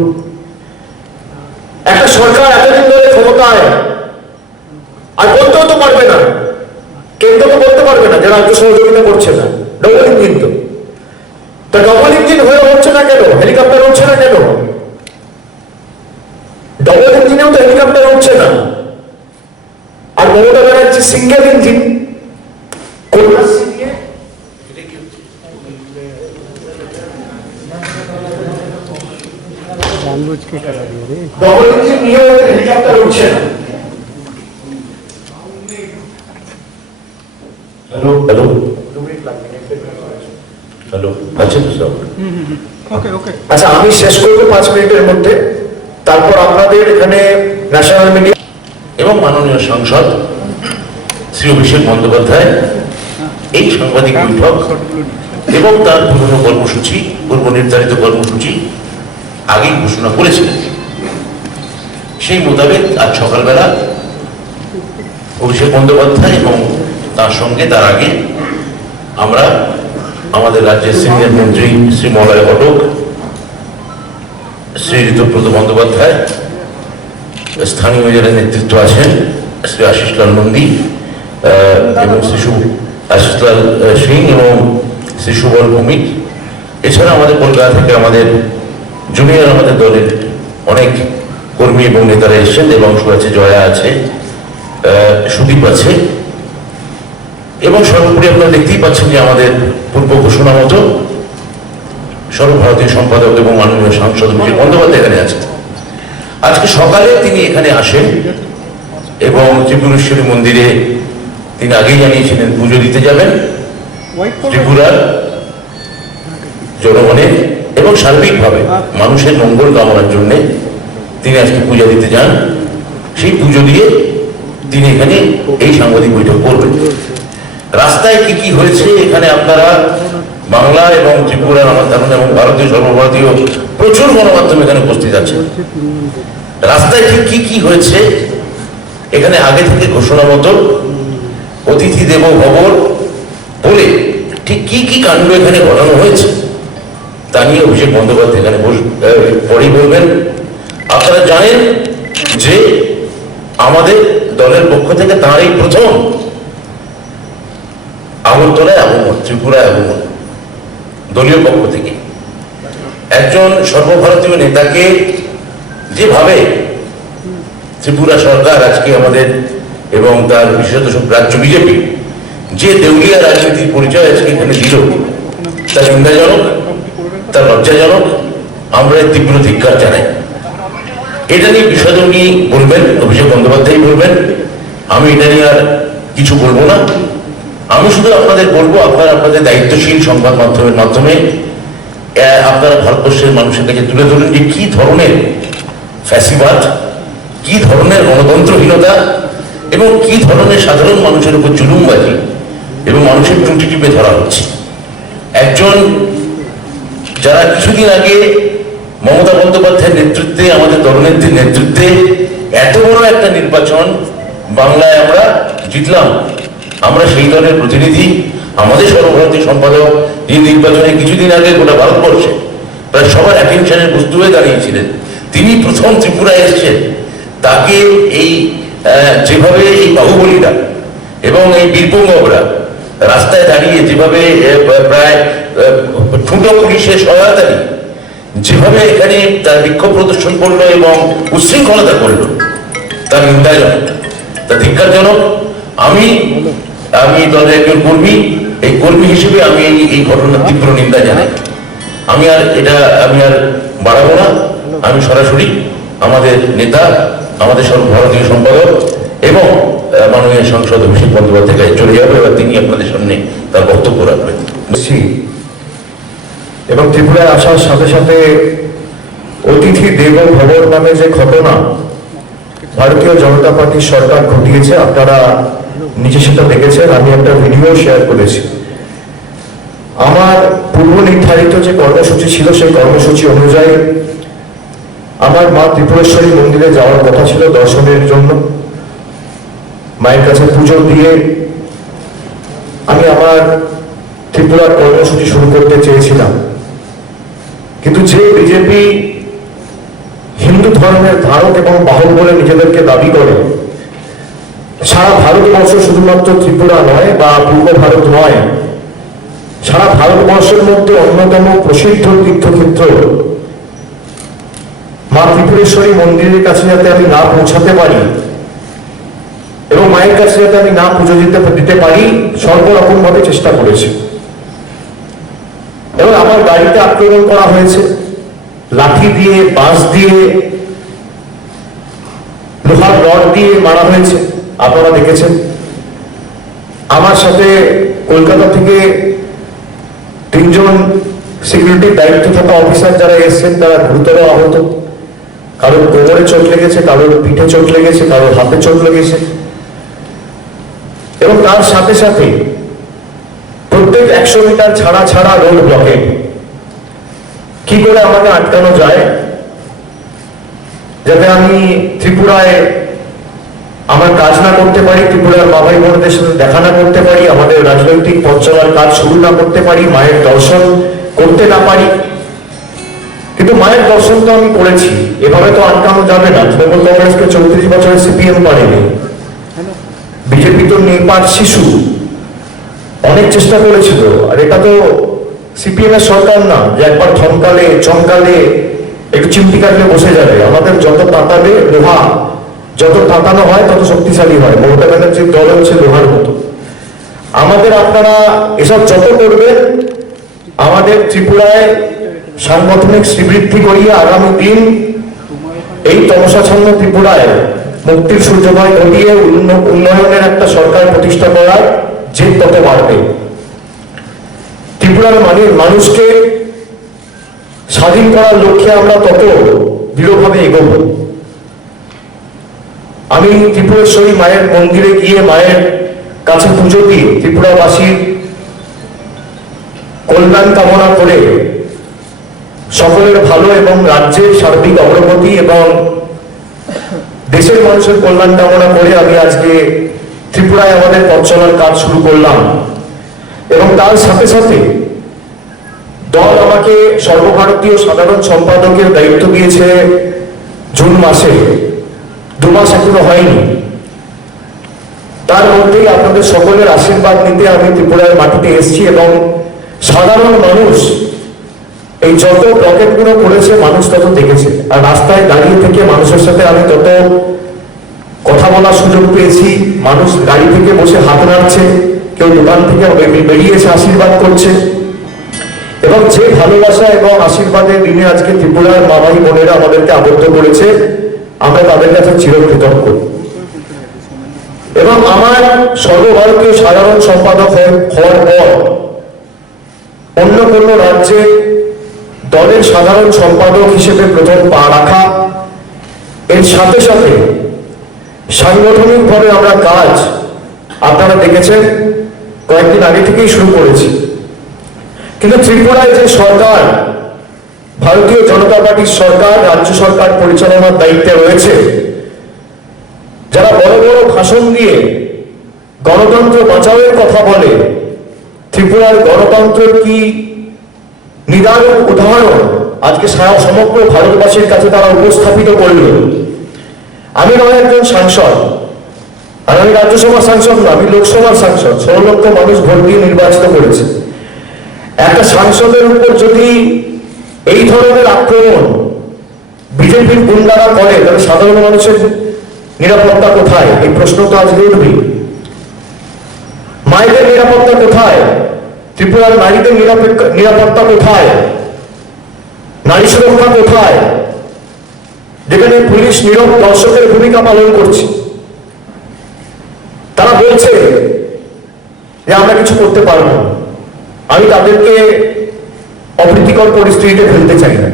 একটা সরকার এতদিন ধরে ক্ষমতায়, আর বলতেও তো পারবে না, কেন্দ্র তো বলতে পারবে না যে রাজ্য সহযোগিতা করছে না। ডবল ইঞ্জিন তো, তা ডবল ইঞ্জিন হয়ে হচ্ছে না কেন? হেলিকপ্টার উঠছে না কেন? ডবল ইঞ্জিনেও তো হেলিকপ্টার উঠছে না। আর মমতা ব্যানার্জি সিঙ্গেল ইঞ্জিন, কন্যাশ্রী নিয়ে ডবল ইঞ্জিন নিয়েও হেলিকপ্টার উঠছে না। হ্যালো হ্যালো হ্যালো, আচ্ছা আচ্ছা, আমি শেষ করবো 5 মিনিটের মধ্যে। তারপর আপনাদের এখানে ন্যাশনাল মিডিয়া এবং মাননীয় সাংসদ শ্রী অভিষেক বন্দ্যোপাধ্যায় এই সাংবাদিক বৈঠক এবং তার পুরনো কর্মসূচি, পূর্ব নির্ধারিত কর্মসূচি আগেই ঘোষণা করেছিলেন। সেই মোতাবেক আজ সকালবেলা অভিষেক বন্দ্যোপাধ্যায় এবং তার সঙ্গে তার আগে আমরা আমাদের রাজ্যের সিনিয়র মন্ত্রী শ্রী মলয় ঘটক, শ্রী ঋতুব্রত বন্দ্যোপাধ্যায়, স্থানীয় যারা নেতৃত্ব আছেন শ্রী আশিসলাল নন্দী এবং শ্রী আশিসলাল সিং এবং শ্রী সুবল ভৌমিক, এছাড়া আমাদের কলকাতা থেকে আমাদের জুনিয়র আমাদের দলের অনেক কর্মী এবং নেতারা এসেছেন। দেবাংশু আছে, জয়া আছে, সুদীপ আছে, এবং সর্বোপরি আপনারা দেখতেই পাচ্ছেন যে আমাদের পূর্ব ঘোষণা মতো সর্বভারতীয় সম্পাদক এবং মাননীয় সাংসদ অভিষেক বন্দ্যোপাধ্যায় এখানে আছেন। আজকে সকালে তিনি এখানে আসেন এবং ত্রিপুরেশ্বরী মন্দিরে তিনি আগেই জানিয়েছিলেন পুজো দিতে যাবেন। ত্রিপুরার জনগণের এবং সার্বিকভাবে মানুষের মঙ্গল কামনার জন্য তিনি আজকে পূজা দিতে যান। সেই পুজো দিয়ে তিনি এখানে এই সাংবাদিক বৈঠক করবেন। রাস্তায় কি কি হয়েছে এখানে আপনারা বাংলা এবং ত্রিপুরার আমার ধারণা এবং ভারতীয় সর্বভারতীয় প্রচুর গণমাধ্যম এখানে উপস্থিত আছে। রাস্তায় ঠিক কি কি হয়েছে এখানে আগে থেকে ঘোষণা মতো অতিথি দেব ভব বলে ঠিক কি কি কাণ্ড এখানে ঘটানো হয়েছে তা নিয়ে অভিষেক বন্দ্যোপাধ্যায় এখানে পরেই বলবেন। আপনারা জানেন যে আমাদের দলের পক্ষ থেকে তাঁর এই প্রথম আগরতলায় আগমন, ত্রিপুরায় আগমন, দলীয় পক্ষ থেকে একজন সর্বভারতীয় নেতাকে যেভাবে ত্রিপুরা সরকার আজকে আমাদের এবং তার বিশেষত রাজ্য বিজেপি যে দেউলিয়া রাজনীতির পরিচয় আজকে এখানে দিল, তা নিন্দাজনক, তা লজ্জাজনক। আমরা তীব্র ধিক্কার জানাই। এটা নিয়ে বিষয় উনি বলবেন, অভিষেক বন্দ্যোপাধ্যায় বলবেন, আমি এটা নিয়ে আর কিছু বলবো না। আমি শুধু আপনাদের বলবো, আপনারা আপনাদের দায়িত্বশীল সংবাদ মাধ্যমের মাধ্যমে আপনারা ভারতবর্ষের মানুষের কাছে তুলে ধরুন যে কি ধরনের ফ্যাসিবাদ, কি ধরনের গণতন্ত্রহীনতা এবং কি ধরনের সাধারণ মানুষের উপর জুলুমবাজি এবং মানুষের ত্রুটি টিপে ধরা হচ্ছে। একজন যারা কিছুদিন আগে মমতা বন্দ্যোপাধ্যায়ের নেতৃত্বে, আমাদের দলনেত্রীর নেতৃত্বে এত বড় একটা নির্বাচন বাংলায় আমরা জিতলাম, আমরা সেই দলের প্রতিনিধি, আমাদের সর্বভারতীয় সম্পাদক এই নির্বাচনে কিছুদিন আগে গোটা ভারতবর্ষে প্রায় সবার অ্যাটেনশনের বস্তু হয়ে দাঁড়িয়েছিলেন, তিনি প্রথম ত্রিপুরায় এসেছেন। তাকে এই যেভাবে এই বাহুবলীরা এবং এই বীরপুঙ্গবরা রাস্তায় দাঁড়িয়ে যেভাবে প্রায় ঠুঁটো পুলিশের সহায়তা নিয়ে যেভাবে এখানে তার বিক্ষোভ প্রদর্শন করলো এবং উচ্ছৃঙ্খলতা করলো, তার নিন্দাজনক, তা ধিক্কারজনক। আমি দলের একজন কর্মী, এই কর্মী হিসেবে আমি এই ঘটনার তীব্র নিন্দা জানাই। আমি আর বাড়াবো না। আমি সরাসরি আমাদের নেতা, আমাদের সর্বভারতীয় সম্পাদক এবং মাননীয় সাংসদ অভিষেক বন্দ্যোপাধ্যায় চলে যাবে, এবার তিনি আপনাদের সামনে তার বক্তব্য রাখবেন। এবং ত্রিপুরায় আসার সাথে সাথে অতিথি দেব ভবন নামে যে ঘটনা ভারতীয় জনতা পার্টির সরকার ঘটিয়েছে, আপনারা নিচে সেটা দেখেছেন। আমি একটা ভিডিও শেয়ার করেছি। আমার পূর্ব নির্ধারিত যে কর্মসূচি ছিল, সেই কর্মসূচি অনুযায়ী আমার মা ত্রিপুরেশ্বরী মন্দিরে যাওয়ার কথা ছিল দর্শনের জন্য। মায়ের কাছে পুজো দিয়ে আমি আমার ত্রিপুরার কর্মসূচি শুরু করতে চেয়েছিলাম, কিন্তু যে বিজেপি হিন্দু ধর্মের ধারক এবং বাহক বলে নিজেদেরকে দাবি করে, সারা ভারতবর্ষ, শুধুমাত্র ত্রিপুরা নয় বা পূর্ব ভারত নয়, সারা ভারতবর্ষের মধ্যে অন্যতম প্রসিদ্ধ তীর্থক্ষেত্র মা ত্রিপুরেশ্বরী মন্দিরের কাছে যাতে আমি না পৌঁছাতে পারি এবং মায়ের কাছে যাতে আমি না পুজো দিতে পারি, সর্বরকম ভাবে চেষ্টা করেছে। এবং আমার গাড়িতে আক্রমণ করা হয়েছে, লাঠি দিয়ে, বাঁশ দিয়ে, লোহার রড দিয়ে মারা হয়েছে, আপনারা দেখেছেন। আমার সাথে কলকাতা থেকে 3 জন সিকিউরিটির দায়িত্বে থাকা অফিসার যারা এসেছেন, তারা গুরুতর আহত। কারোর কোমরে চোট লেগেছে, কারোর পিঠে চোট লেগেছে, কারোর হাতে চোট লেগেছে। এবং তার সাথে সাথে প্রত্যেক 100 মিটার ছাড়া ছাড়া রোড ব্লকেট। কি করে আমাকে আটকানো যায় যাতে আমি ত্রিপুরায় আমার কাজ না করতে পারি, ত্রিপুরার বাবাই বোনদের সাথে দেখা না করতে পারি, আমাদের রাজনৈতিক পথ চলার কাজ শুরু না করতে পারি, মায়ের দর্শন করতে না পারি। কিন্তু মায়ের দর্শন তো আমি করেছি, এভাবে তো আটকানো যাবে না। তৃণমূল কংগ্রেসকে 34 বছরে সিপিএম পারেনি, বিজেপি তো নির্বাক শিশু, অনেক চেষ্টা করেছিল। আর এটা তো সিপিএম এর সরকার না যে একবার থমকালে চমকালে একটু চিমটি কাটলে বসে যাবে। আমাদের যত তাতাবে লোহা, যত তাতানো হয় তত শক্তিশালী হয়। মমতা ব্যানার্জির দল হচ্ছে লোহার মতো। আমাদের আপনারা এসব যত করবেন, আমাদের ত্রিপুরায় সাংগঠনিক শ্রীবৃদ্ধি করিয়ে আগামী দিন এই তমসাচ্ছন্ন ত্রিপুরায় মুক্তির সূর্যোদয় ঘটিয়ে উন্নয়নের একটা সরকার প্রতিষ্ঠা করার জেদ তত বাড়বে। ত্রিপুরার মানুষকে স্বাধীন করার লক্ষ্যে আমরা তত দৃঢ়ভাবে এগোব। আমি ত্রিপুরেশ্বরী মায়ের মন্দিরে গিয়ে মায়ের কাছে পুজো দিয়ে ত্রিপুরাবাসীর কল্যাণ কামনা করে সকলের ভালো এবং রাজ্যের সার্বিক অগ্রগতি এবং দেশের মানুষের কল্যাণ কামনা করে আমি আজকে ত্রিপুরায় আমাদের পথ চলার কাজ শুরু করলাম। এবং তার সাথে সাথে দল আমাকে সর্বভারতীয় সাধারণ সম্পাদকের দায়িত্ব দিয়েছে জুন মাসে, 2 মাস এখনো হয়নি। তার মধ্যেই আপনাদের সকলের আশীর্বাদ নিতে আমি ত্রিপুরার মাটিতে এসেছি এবং সাধারণ মানুষ এই যত ব্লকেটগুলো করেছে মানুষ তত দেখেছে, আর রাস্তায় দাঁড়িয়ে থেকে মানুষের সাথে আমি তত কথা বলার সুযোগ পেয়েছি। মানুষ গাড়ি থেকে বসে হাত নাড়ছে, কেউ দোকান থেকে বেরিয়ে এসে আশীর্বাদ করছে এবং যে ভালোবাসা এবং আশীর্বাদের দিনে আজকে ত্রিপুরার মা ভাই বোনেরা আমাদেরকে আবদ্ধ করেছে, আমরা তাদের কাছে চিরকৃতজ্ঞ। এবং আমার সর্বভারতীয় সাধারণ সম্পাদক হওয়ার পর অন্য কোনো রাজ্যে দলের সাধারণ সম্পাদক হিসেবে প্রথম পা রাখা, এর সাথে সাথে সাংগঠনিকভাবে আমরা কাজ আপনারা দেখেছেন কয়েকদিন আগে থেকেই শুরু করেছি। কিন্তু ত্রিপুরায় যে সরকার, ভারতীয় জনতা পার্টির সরকার, রাজ্য সরকার পরিচালনার দায়িত্বে রয়েছে, যারা বড় বড় ভাষণ দিয়ে গণতন্ত্র বাঁচাওয়ের কথা বলে, ত্রিপুরার গণতন্ত্রের কি নিদারুণ উদাহরণ আজকে সমগ্র ভারতবাসীর কাছে তারা উপস্থাপিত করল। আমি নয় একজন সাংসদ, আর আমি রাজ্যসভার সাংসদ না, আমি লোকসভার সাংসদ, 16 লক্ষ মানুষ ভোট দিয়ে নির্বাচিত করেছে। একটা সাংসদের উপর যদি এই ধরনের আক্রমণ বিজেপির গুন্ডারা করে, তাহলে সাধারণ মানুষের নিরাপত্তা কোথায়? এই প্রশ্ন তো আজকে উঠবে। মায়েদের নিরাপত্তা কোথায়? ত্রিপুরার নারীদের নিরাপত্তা কোথায়? নারী সুরক্ষা কোথায়? যেখানে পুলিশ নীরব দর্শকের ভূমিকা পালন করছে। তারা বলছে যে আমরা কিছু করতে পারবো না। আমি তাদেরকে অপ্রীতিকর পরিস্থিতিতে ফেলতে চাই না,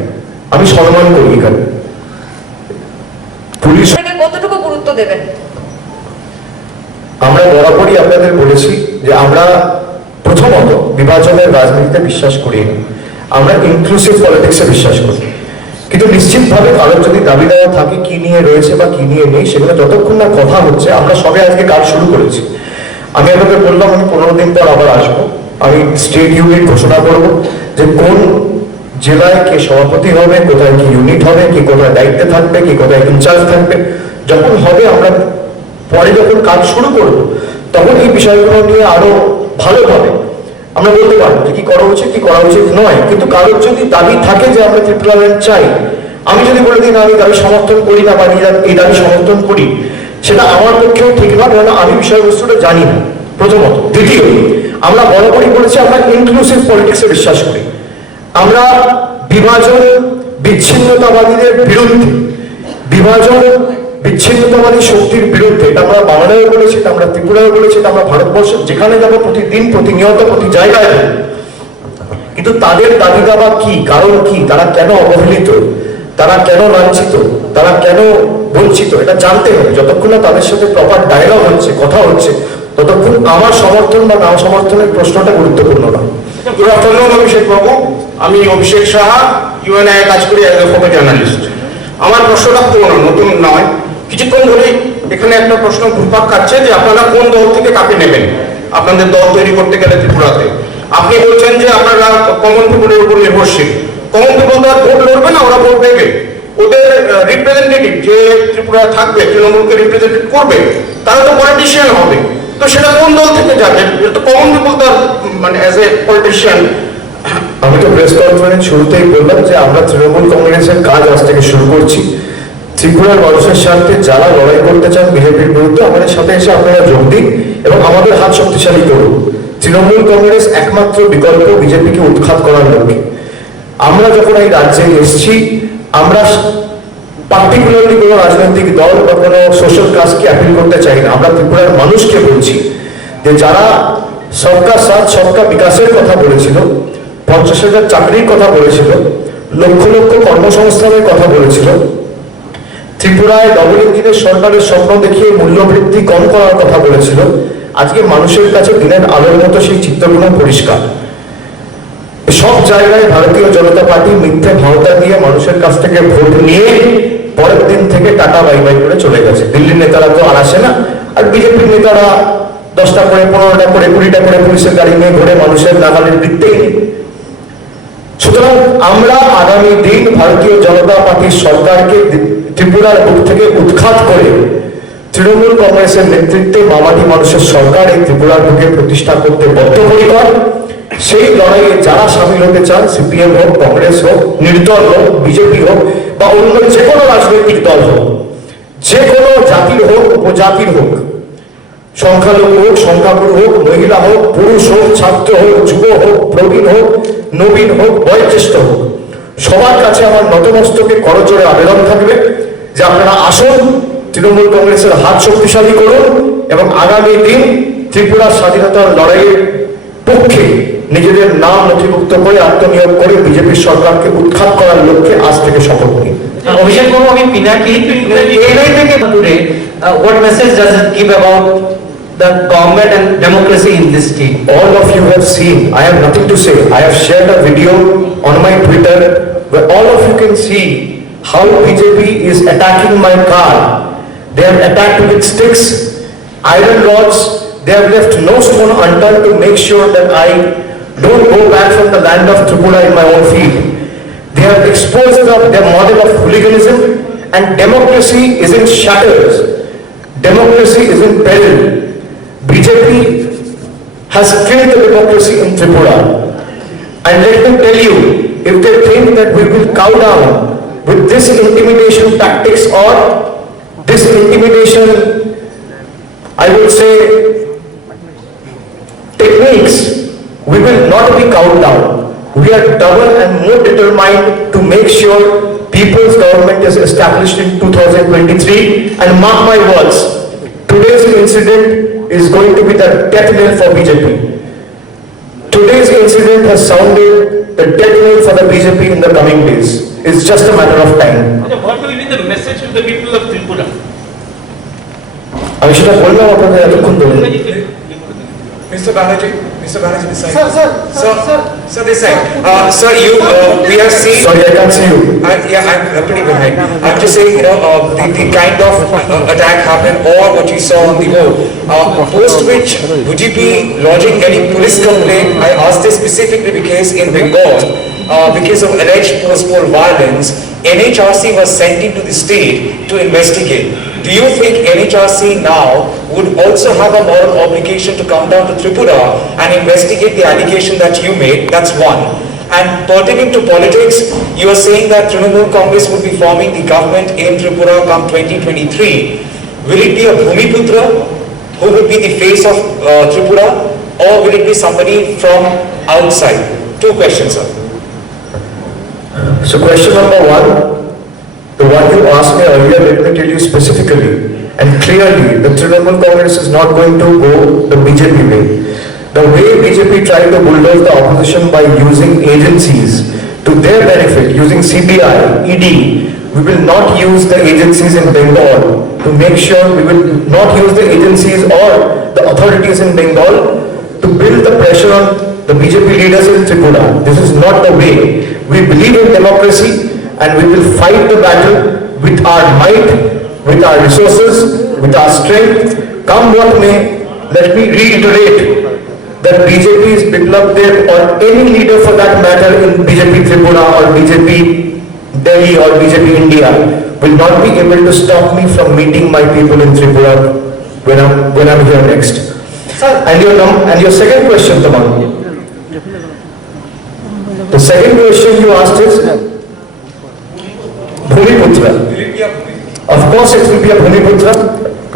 আমি সম্মান করি। এখানে পুলিশ কতটুকু গুরুত্ব দেবেন? আমরা বরাবরই আপনাদের বলেছি যে আমরা প্রথমত বিভাজনের রাজনীতিতে বিশ্বাস করি না, আমরা ইনক্লুসিভ পলিটিক্সে বিশ্বাস করি। কিন্তু নিশ্চিতভাবে কারোর যদি দাবি দেওয়া থাকে কি নিয়ে রয়েছে বা কি নিয়ে নেই, সেগুলো যতক্ষণ না কথা হচ্ছে, আমরা সবে আজকে কাজ শুরু করেছি। আমি আপনাদের বললাম আমি 15 দিন পর আবার আসবো, আমি স্টেট ইউনিট ঘোষণা করব যে কোন জেলায় কে সভাপতি হবে, কোথায় কি ইউনিট হবে, কি কোথায় দায়িত্বে থাকবে, কি কোথায় ইনচার্জ থাকবে। যখন হবে, আমরা পরে যখন কাজ শুরু করব, তখন এই বিষয়গুলো নিয়ে আরো ভালোভাবে আমরা বলতে পারবো যে কি করা উচিত, কি করা উচিত নয়। কিন্তু কারোর যদি দাবি থাকে যে আমরা ত্রিপুরা ল্যান্ড চাই, আমি যদি বলে দিই না আমি দাবি সমর্থন করি না বা এই দাবি সমর্থন করি, সেটা আমার পক্ষেও ঠিক না, কারণ আমি বিষয়বস্তুটা জানি না, প্রথমত। দ্বিতীয়ত, আমরা বরাবরই বলেছি আমরা ইনক্লুসিভ পলিটিক্সে বিশ্বাস করি। আমরা বিভাজন বিচ্ছিন্নতাবাদীদের বিরুদ্ধে, বিভাজন বিচ্ছিন্নতাবাদী শক্তির বিরুদ্ধে, এটা আমরা বাংলায় বলেছি, এটা আমরা ত্রিপুরায় বলেছি, এটা আমরা ভারতবর্ষের যেখানে যাবো প্রতিদিন, প্রতিনিয়ত, প্রতি জায়গায়। কিন্তু তাদের দাবি দাবা কি, কারণ কি, তারা কেন অবহেলিত, তারা কেন লাঞ্ছিত, তারা কেন বঞ্চিত, এটা জানতে হবে। যতক্ষণ না তাদের সাথে প্রপার ডায়লগ হচ্ছে, কথা হচ্ছে, ততক্ষণ আমার সমর্থন বা না সমর্থনের প্রশ্নটা গুরুত্বপূর্ণ না। গুড আফটারনুন অভিষেক বাবু, আমি অভিষেক সাহা, ইউএনআই কাজ করি অ্যাজ এ ফটো জার্নালিস্ট। আমার প্রশ্নটা পুরনো, নতুন নয়। কিছুক্ষণ ধরেই এখানে একটা প্রশ্ন ঘুরপাক খাচ্ছে যে আপনারা কোন দল থেকে কাকে নেবেন আপনাদের দল তৈরি করতে গেলে ত্রিপুরাতে। আপনি বলছেন যে আপনারা কমন পিপলের উপর নির্ভরশীল। কমন পিপল তো আর ভোট লড়বে না, ওরা ভোট দেবে। ওদের রিপ্রেজেন্টেটিভ যে ত্রিপুরায় থাকবে, তৃণমূলকে রিপ্রেজেন্টেট করবে, তারা তো পলিটিশিয়ান হবে। তো সেটা কোন দল থেকে যাবে? তো কমন পিপল তো মানে অ্যাজ এ পলিটিশিয়ান। আমি তো প্রেস কনফারেন্স শুরুতেই বললাম যে আমরা তৃণমূল কংগ্রেসের কাজ আজ থেকে শুরু করছি। ত্রিপুরার মানুষের স্বার্থে যারা লড়াই করতে চান বিজেপির বিরুদ্ধে, আমাদের সাথে এসে আপনারা যোগ দিন এবং আমাদের হাত শক্তিশালী করুন। তৃণমূল কংগ্রেস একমাত্র বিকল্প বিজেপিকে উৎখাত করার লক্ষ্যে। আমরা যখন এই রাজ্যে এসেছি, আমরা পার্টিকুলারলি কোনো রাজনৈতিক দল বা কোনো সোশ্যাল ক্লাসকে অ্যাপিল করতে চাই না। আমরা ত্রিপুরার মানুষকে বলছি যে যারা সবকা সাথ সবকা বিকাশের কথা বলেছিল, 50,000 চাকরির কথা বলেছিল, লক্ষ লক্ষ কর্মসংস্থানের কথা বলেছিল, ত্রিপুরায় ডবল ইঞ্জিনের সরকারের স্বপ্ন দেখিয়ে মূল্যবৃদ্ধি কম করার কথা বলেছিল, আজকে মানুষের কাছে দিনের আলোর মতো সেই চিত্রগুলো পরিষ্কার। সব জায়গায় ভারতীয় জনতা পার্টি মিথ্যে ভাওতা দিয়ে মানুষের কাছ থেকে ভোট নিয়ে পরের দিন থেকে টাটা বাই বাই করে চলে গেছে। দিল্লির নেতারা তো আর আসে না, আর বিজেপির নেতারা 10টা করে 15টা করে 20টা করে পুলিশের গাড়ি নিয়ে ঘুরে মানুষের নাগালের দিকতেই নেই। সুতরাং আমরা আগামী দিন ভারতীয় জনতা পার্টির সরকারকে ত্রিপুরার বুক থেকে উৎখাত করে তৃণমূল কংগ্রেসের নেতৃত্বে মামাটি মানুষের সরকার এই ত্রিপুরার বুকে প্রতিষ্ঠা করতে বদ্ধপরিকর। সেই লড়াইয়ে যারা সামিল হতে চান, সিপিএম হোক, কংগ্রেস হোক, নির্দল হোক, বিজেপি হোক বা অন্য যে কোনো রাজনৈতিক দল হোক, যে কোনো জাতির হোক, উপজাতির হোক, সংখ্যালঘু হোক, সংখ্যাগুরু হোক, মহিলা হোক, পুরুষ হোক, ছাত্র হোক, যুব হোক, প্রবীণ হোক, নবীন হোক, বয়োজ্যেষ্ঠ হোক, সবার কাছে আমার নতমস্তকে করজোড়ে আবেদন থাকবে যে আপনারা আসুন, তৃণমূল কংগ্রেসের হাত শক্তিশালী করুন এবং আগামী দিন ত্রিপুরার স্বাধীনতার লড়াইয়ের পক্ষে নিজেদের নাম নথিভুক্ত করে আত্মনিয়োগ করে বিজেপির সরকারকে উৎখাত করার লক্ষ্যে আজ থেকে শপথ নিই। অভিষেক বাবু, আমি পিনাকি এআই থেকে today what message does it give about the government and democracy in this state? All of you have seen, I have nothing to say. I have shared a video on my Twitter where all of you can see how BJP is attacking my car. They have attacked with sticks, iron rods. They have left no stone unturned to make sure that I don't go back from the land of Tripura in my own field. They have exposed their model of hooliganism, and democracy is in shatters. Democracy is in peril. BJP has killed the democracy in Tripura. And let me tell you, if they think that we will cow down with this intimidation tactics or this intimidation, I would say, techniques, we will not be cowed down. We are double and more determined to make sure people's government is established in 2023. And mark my words, today's incident is going to be the death knell for BJP. Today's incident has sounded the death knell for the BJP in the coming days. It's just a matter of time. What will be the message to the people of Tripura? আমি সেটা বললাম আপনাদের এতক্ষণ ধরে। Mr. Banerjee, this side. Sir, this side. Sir, we have seen. Sorry, I can't see you. Yeah, I'm pretty behind. I'm just saying, the kind of attack happened or what you saw on the road. Post which, would you be lodging any police complaint? I asked this specifically because in Bengal, because of alleged post-poll violence, NHRC was sent into the state to investigate. Do you think NHRC now would also have a moral obligation to come down to Tripura and investigate the allegation that you made? That's one. And pertaining to politics, you are saying that Trinamool Congress would be forming the government in Tripura come 2023. Will it be a Bhumiputra who will be the face of Tripura, or will it be somebody from outside? Two questions, sir. So question number one, the one you asked me earlier, let me tell you specifically and clearly that Trinamool Congress is not going to go the BJP way. The way BJP tried to bulldoze the opposition by using agencies to their benefit, using CBI, ED, we will not use the agencies in Bengal to make sure, we will not use the agencies or the authorities in Bengal to build the pressure on the BJP leaders in Tripura. This is not the way. We believe in democracy and we will fight the battle with our might, with our resources, with our strength. Come what may, let me reiterate that BJP's Biplab Dev or any leader for that matter in BJP Tripura or BJP Delhi or BJP India will not be able to stop me from meeting my people in Tripura when I'm here next. And your second question, Taman. The second question you asked is Bhumiputra. Of course it will be a Bhumiputra,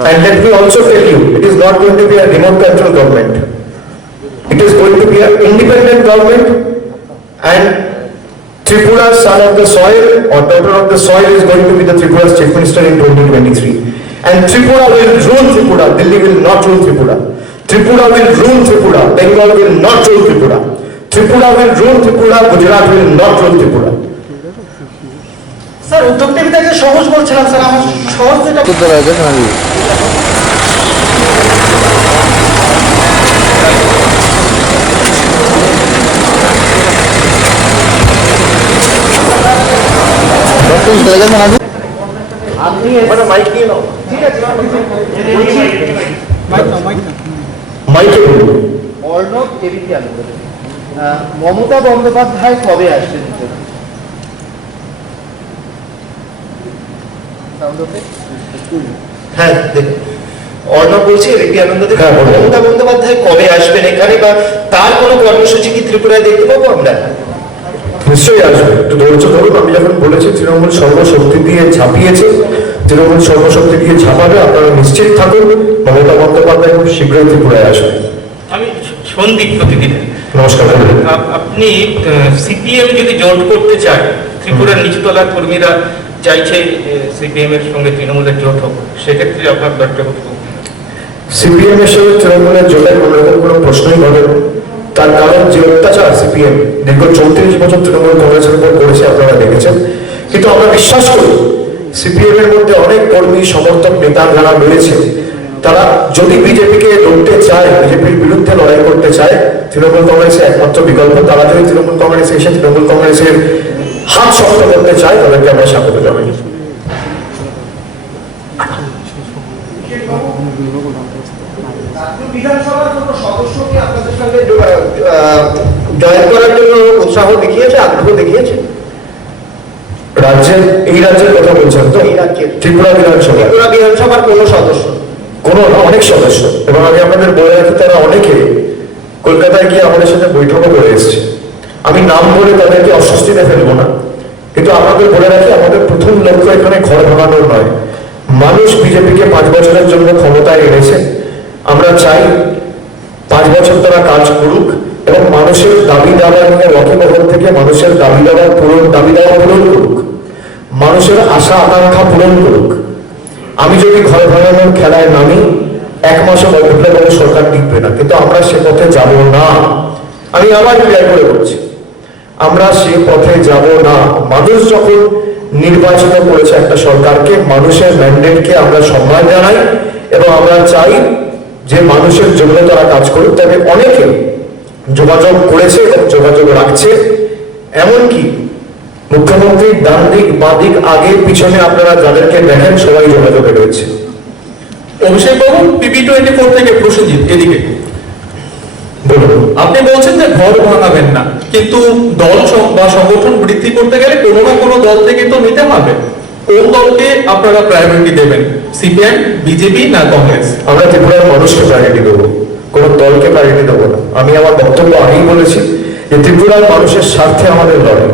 and let me also tell you, it is not going to be a remote control government. It is going to be an independent government, and Tripura's son of the soil or daughter of the soil is going to be the Tripura's chief minister in 2023. And Tripura will rule Tripura, Delhi will not rule Tripura. Tripura will rule Tripura, Bengal will not rule Tripura. Tripura will rule Tripura, Gujarat will not rule Tripura. Sir, উদ্যোক্তাকে সহজ বলছিলাম স্যার, আমার সহজ যেটা আপনি মানে মাইক নিয়ে নাও, ঠিক আছে বলছি, মাইকে বলুন। অর্ণব এবিপি আনন্দ। মমতা বন্দ্যোপাধ্যায় কবে আসবেন? হ্যাঁ দেখুন, অর্ণব বলছি এবিপি আনন্দ থেকে। মমতা বন্দ্যোপাধ্যায় কবে আসবেন এখানে, বা তার কোনো কর্মসূচি কি ত্রিপুরায় দেখতে পাবো আমরা? নিশ্চয়ই আসবে, একটু ধৈর্য ধরুন। আমি যখন বলেছি তৃণমূল সর্বশক্তি দিয়ে ঝাঁপিয়েছে, তৃণমূল সর্বশক্তি দিয়ে ঝাঁপাবে, আপনারা নিশ্চিত থাকুন মমতা বন্দ্যোপাধ্যায় খুব শীঘ্রই ত্রিপুরায় আসবে। আমি সন্দীপ প্রতিদিনের। নমস্কার। আপনি সিপিএম যদি জোট করতে চায়, ত্রিপুরার নিচুতলার কর্মীরা চাইছে সিপিএম এর সঙ্গে তৃণমূলের জোট হোক, সেক্ষেত্রে আপনার দরকার সিপিএম এর সঙ্গে তৃণমূলের জোটের কোনোরকম কোনো প্রশ্নই হবে না। তার কারণ যে অত্যাচার সিপিএম দীর্ঘ 34 বছর তৃণমূল কংগ্রেসের উপর করেছে আপনারা দেখেছেন। কিন্তু আমরা বিশ্বাস করি সিপিএম এর মধ্যে অনেক কর্মী সমর্থক নেতা যারা রয়েছে, তারা যদি বিজেপিকে লড়তে চায়, বিজেপির বিরুদ্ধে লড়াই করতে চায়, তৃণমূল কংগ্রেসের একমাত্র বিকল্প। তারা যদি তৃণমূল কংগ্রেসে এসে তৃণমূল কংগ্রেসের হাত শক্ত করতে চায়, তাদেরকে আমরা স্বাগত জানাই। বিধানসভার কোনো সদস্যকে আপনাদের সঙ্গে জয়েন করার জন্য উৎসাহ দেখিয়েছে, আগ্রহ দেখিয়েছে? রাজ্যের, এই রাজ্যের কথা বলছেন তো? এই রাজ্যের ত্রিপুরা বিধানসভা, ত্রিপুরা বিধানসভার কোনো সদস্য? কোনো না, অনেক সদস্য। এবং আমি আপনাদের বলে রাখি, তারা অনেকে কলকাতায় গিয়ে আমাদের সাথে বৈঠকও করে এসেছে। আমি নাম বলে তাদেরকে অস্বস্তিতে ফেলবো না, কিন্তু আপনাদের বলে রাখি, আমাদের প্রথম লক্ষ্য এখানে ঘর ভাঙানোর নয়। মানুষ বিজেপিকে 5 বছরের জন্য ক্ষমতায় এনেছে, আমরা চাই 5 বছর তারা কাজ করুক এবং মানুষের দাবি দাবা নিয়ে ওয়াকিবহাল থেকে মানুষের দাবি দাবা পূরণ করুক, মানুষের আশা আকাঙ্ক্ষা পূরণ করুক। আমি যদি ঘর ভাঙানোর খেলায় নামি, 1 মাসও বদলে বলে সরকার টিকবে না, কিন্তু আমরা সে পথে যাব না। আমি আবার ক্লিয়ার করে বলছি, আমরা সে পথে যাব না। মানুষ যখন নির্বাচিত করেছে একটা সরকারকে, মানুষের ম্যান্ডেটকে আমরা সম্মান জানাই এবং আমরা চাই যে মানুষের জন্য তারা কাজ করুক। তবে অনেকে যোগাযোগ করেছে এবং যোগাযোগ রাখছে, এমনকি মুখ্যমন্ত্রীর ডান দিক বাঁ দিক আগে পিছনে আপনারা যাদেরকে দেখেন সবাই যোগাযোগে রয়েছে। অভিষেক বাবু, PP24 থেকে প্রসেনজিৎ, এদিকে বলুন। আপনি বলছেন যে ঘর ভাঙাবেন না, কিন্তু দল বা সংগঠন বৃদ্ধি করতে গেলে কোনো না কোনো দল থেকে তো নিতে হবে। কোন দলকে আপনারা প্রায়োরিটি দেবেন, সিপিএম, বিজেপি না কংগ্রেস? আমরা ত্রিপুরার মানুষকে প্রায়োরিটি দেবো, কোনো দলকে প্রায়োরিটি দেবো না। আমি আমার বক্তব্য আগেই বলেছি যে ত্রিপুরার মানুষের স্বার্থে আমাদের লড়াই।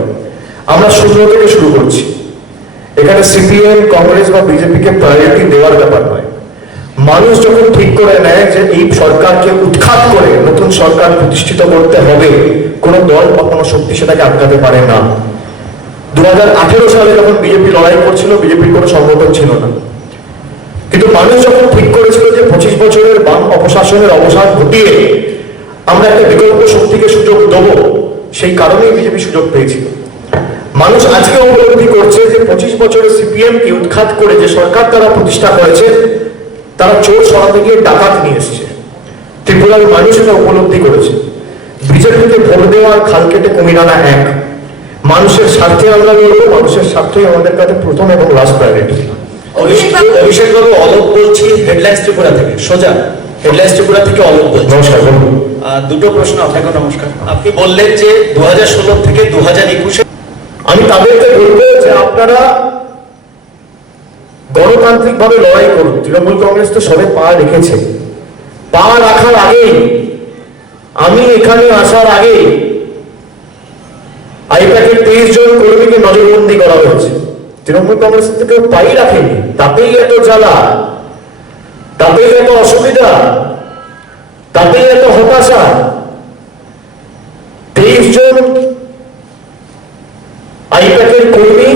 আমরা 0 থেকে শুরু করছি। এখানে সিপিএম, কংগ্রেস বা বিজেপিকে প্রায়োরিটি দেওয়ার ব্যাপার নয়। মানুষ যখন ঠিক করে নেয় যে এই সরকারকে উৎখাত করে নতুন সরকার প্রতিষ্ঠিত করতে হবে, কোনো দল বা কোনো শক্তি সেটাকে আটকাতে পারে না। 2018 সালে যখন বিজেপি লড়াই করছিল, বিজেপির কোনো সংগঠন ছিল না, কিন্তু মানুষ যখন ঠিক করেছিল যে 25 বছরের বাম অপশাসনের অবসান ঘটিয়ে আমরা একটা বিকল্প শক্তিকে সুযোগ দেবো, সেই কারণেই বিজেপি সুযোগ পেয়েছিল। মানুষ আজকে উপলব্ধি করছে যে 25 বছরের সিপিএম কে উৎখাত করে যে সরকার তারা প্রতিষ্ঠা করেছে, তারা চোর সরাতে গিয়ে ডাকাত নিয়ে এসছে। ত্রিপুরার মানুষ এটা উপলব্ধি করেছে। বিজেপিকে ভোট দেওয়ার খাল কেটে কুমির আনা এক। মানুষের স্বার্থে আমরা লড়বো, মানুষের স্বার্থই আমাদের কাছে প্রথম এবং লাস্ট প্রায়োরিটি। অভিষেক বাবু, অলোক বলছি, হেডলাইন্স ত্রিপুরা থেকে, সোজা হেডলাইন্স ত্রিপুরা থেকে অলোক বলছি। নমস্কার। বলুন। দুটো প্রশ্ন আপনাকে। নমস্কার। আপনি বললেন যে 2016 থেকে 2021 আমি তাদেরকে বলবো যে আপনারা গণতান্ত্রিক ভাবে লড়াই করুন। তৃণমূল কংগ্রেস তো সবে পা রেখেছে। পা রাখার আগে, আমি এখানে আসার আগে আইপ্যাকের 23 জন কর্মীকে নজরবন্দি করা হয়েছে। তৃণমূল কংগ্রেস থেকে পাই রাখেনি, তাতেই এত জ্বালা, তাতেই এত অসুবিধা, তাতেই এত হতাশা। 23 জন আইপ্যাকের কর্মী,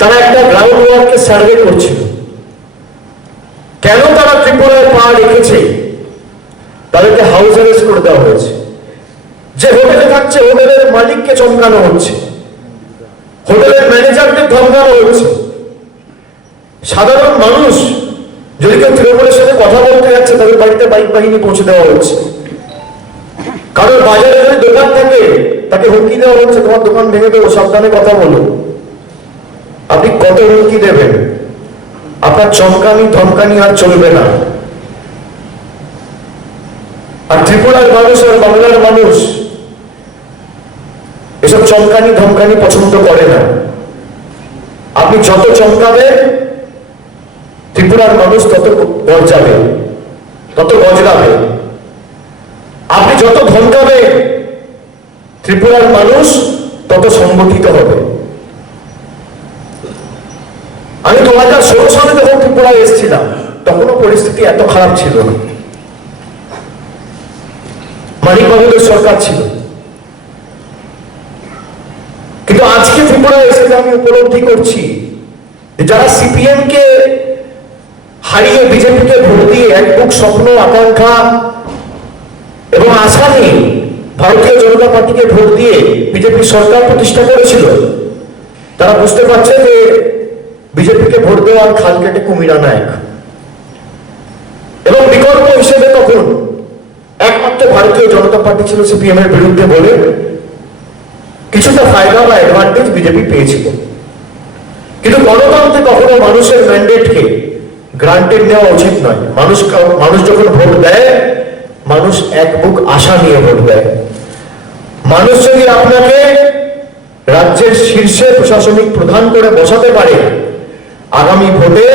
তারা একটা গ্রাউন্ড ওয়ার্কে সার্ভে করছিল। কেন তারা ত্রিপুরায় পা রেখেছে, তাদেরকে হাউস অ্যারেস্ট করে দেওয়া হয়েছে। যে হোটেলে থাকছে, হোটেলের মালিককে চমকানো হচ্ছে, হোটেলের ম্যানেজারকে ধমকানো হচ্ছে। সাধারণ মানুষ যদি কেউ তৃণমূলের সাথে কথা বলতে যাচ্ছে, তাদের বাড়িতে বাইক বাহিনী পৌঁছে দেওয়া হচ্ছে। কারণ বাজারে যদি দোকান থাকে, তাকে হুমকি দেওয়া হচ্ছে, তোমার দোকান ভেঙে দেবো, সাবধানে কথা বলো। আপনি কত হুমকি দেবেন? আপনার চমকানি ধমকানি আর চলবে না। আর ত্রিপুরার মানুষ আর বাংলার মানুষ এসব চমকানি ধমকানি পছন্দ করে না। আপনি যত চমকাবে ত্রিপুরার মানুষ তত গর্জাবে, তত গজরাবে। আপনি যত ধমকাবে ত্রিপুরার মানুষ তত সংগঠিত হবে। আমি 2016 সালে যখন ত্রিপুরায় এসেছিলাম তখনও পরিস্থিতি এত খারাপ ছিল না। মানিক বাবুদের সরকার ছিল। কিন্তু আজকে ত্রিপুরায় এসে আমি উপলব্ধি করছি যারা সিপিএম কে হারিয়ে বিজেপিকে ভোট দিয়ে এক বুক স্বপ্ন আকাঙ্ক্ষা এবং আশা নিয়ে ভারতীয় জনতা পার্টিকে ভোট দিয়ে বিজেপি সরকার প্রতিষ্ঠা করেছিল, তারা বুঝতে পারছে যে বিজেপিকে ভোট দেওয়ার খাল কেটে কুমির আনা এক। এবং বিকল্প হিসেবে তখন একমাত্র ভারতীয় জনতা পার্টি ছিল সিপিএম এর বিরুদ্ধে বলে কিছুটা ফায়দা বা অ্যাডভান্টেজ বিজেপি পেয়েছিল। কিন্তু গণতন্ত্রে কখনো মানুষের ম্যান্ডেটকে গ্রান্টেড নেওয়া উচিত নয়। মানুষ যখন ভোট দেয়, মানুষ এক বুক আশা নিয়ে ভোট দেয়। মানুষ যদি আপনাকে রাজ্যের শীর্ষে প্রশাসনিক প্রধান করে বসাতে পারে, আগামী ভোটে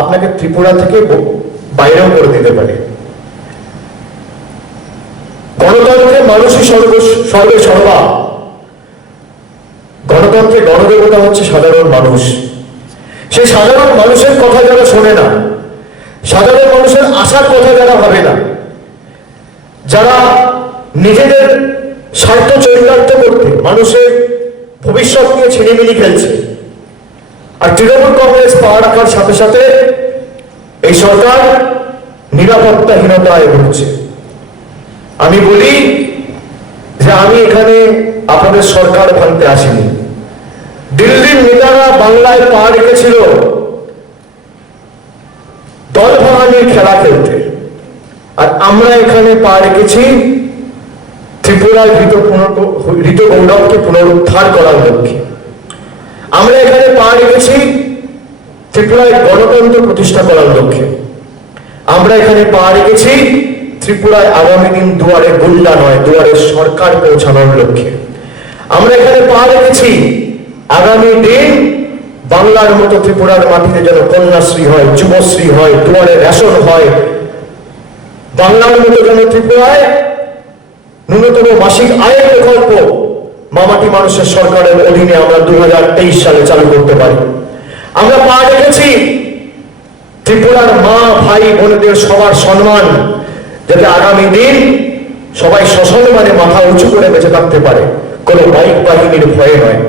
আপনাকে ত্রিপুরা থেকে বাইরেও করে দিতে পারে। গণতন্ত্রে মানুষই সর্বে সর্বা। গণতন্ত্রে গণদেবতা হচ্ছে সাধারণ মানুষ। সেই সাধারণ মানুষের কথা যারা শোনে না, সাধারণ মানুষের আশার কথা যারা ভাবে না, যারা নিজেদের স্বার্থ চরিতার্থ করতে মানুষের ভবিষ্যৎ নিয়ে ছিনিমিনি খেলছে, আর তৃণমূল কংগ্রেস পা রাখার সাথে সাথে এই সরকার নিরাপত্তাহীনতায় ভুগছে। আমি বলি যে আমি এখানে আপনাদের সরকার ভাঙতে আসিনি। দিল্লির নেতারা বাংলায় পা রেখেছিল দল ভাঙানির খেলা খেলতে, আর আমরা এখানে পা রেখেছি ত্রিপুরার হৃত গৌরবকে পুনরুদ্ধার করার লক্ষ্যে। আমরা এখানে পা রেখেছি ত্রিপুরায় গণতন্ত্র প্রতিষ্ঠা করার লক্ষ্যে। আমরা এখানে পা রেখেছি ত্রিপুরায় আগামী দিন দুয়ারে গুন্ডা নয়, দুয়ারে সরকার পৌঁছানোর লক্ষ্যে। আমরা এখানে পা রেখেছি আগামী দিন বাংলার মতো ত্রিপুরার মাটিতে যেন কন্যাশ্রী হয়, যুবশ্রী হয়, দুয়ারে রেশন হয়। বাংলার মতো যেন ত্রিপুরায় ন্যূনতম মাসিক আয়ের প্রকল্প মামাটি মানুষের সরকারের অধীনে আমরা 2023 সালে চালু করতে পারি। আমরা পা রেখেছি ত্রিপুরার মা ভাই বোনদের সবার সম্মান, যাতে আগামী দিন সবাই সসম্মানে মাথা উঁচু করে বেঁচে থাকতে পারে, কোনো বাইক বাহিনীর ভয়ে নয়।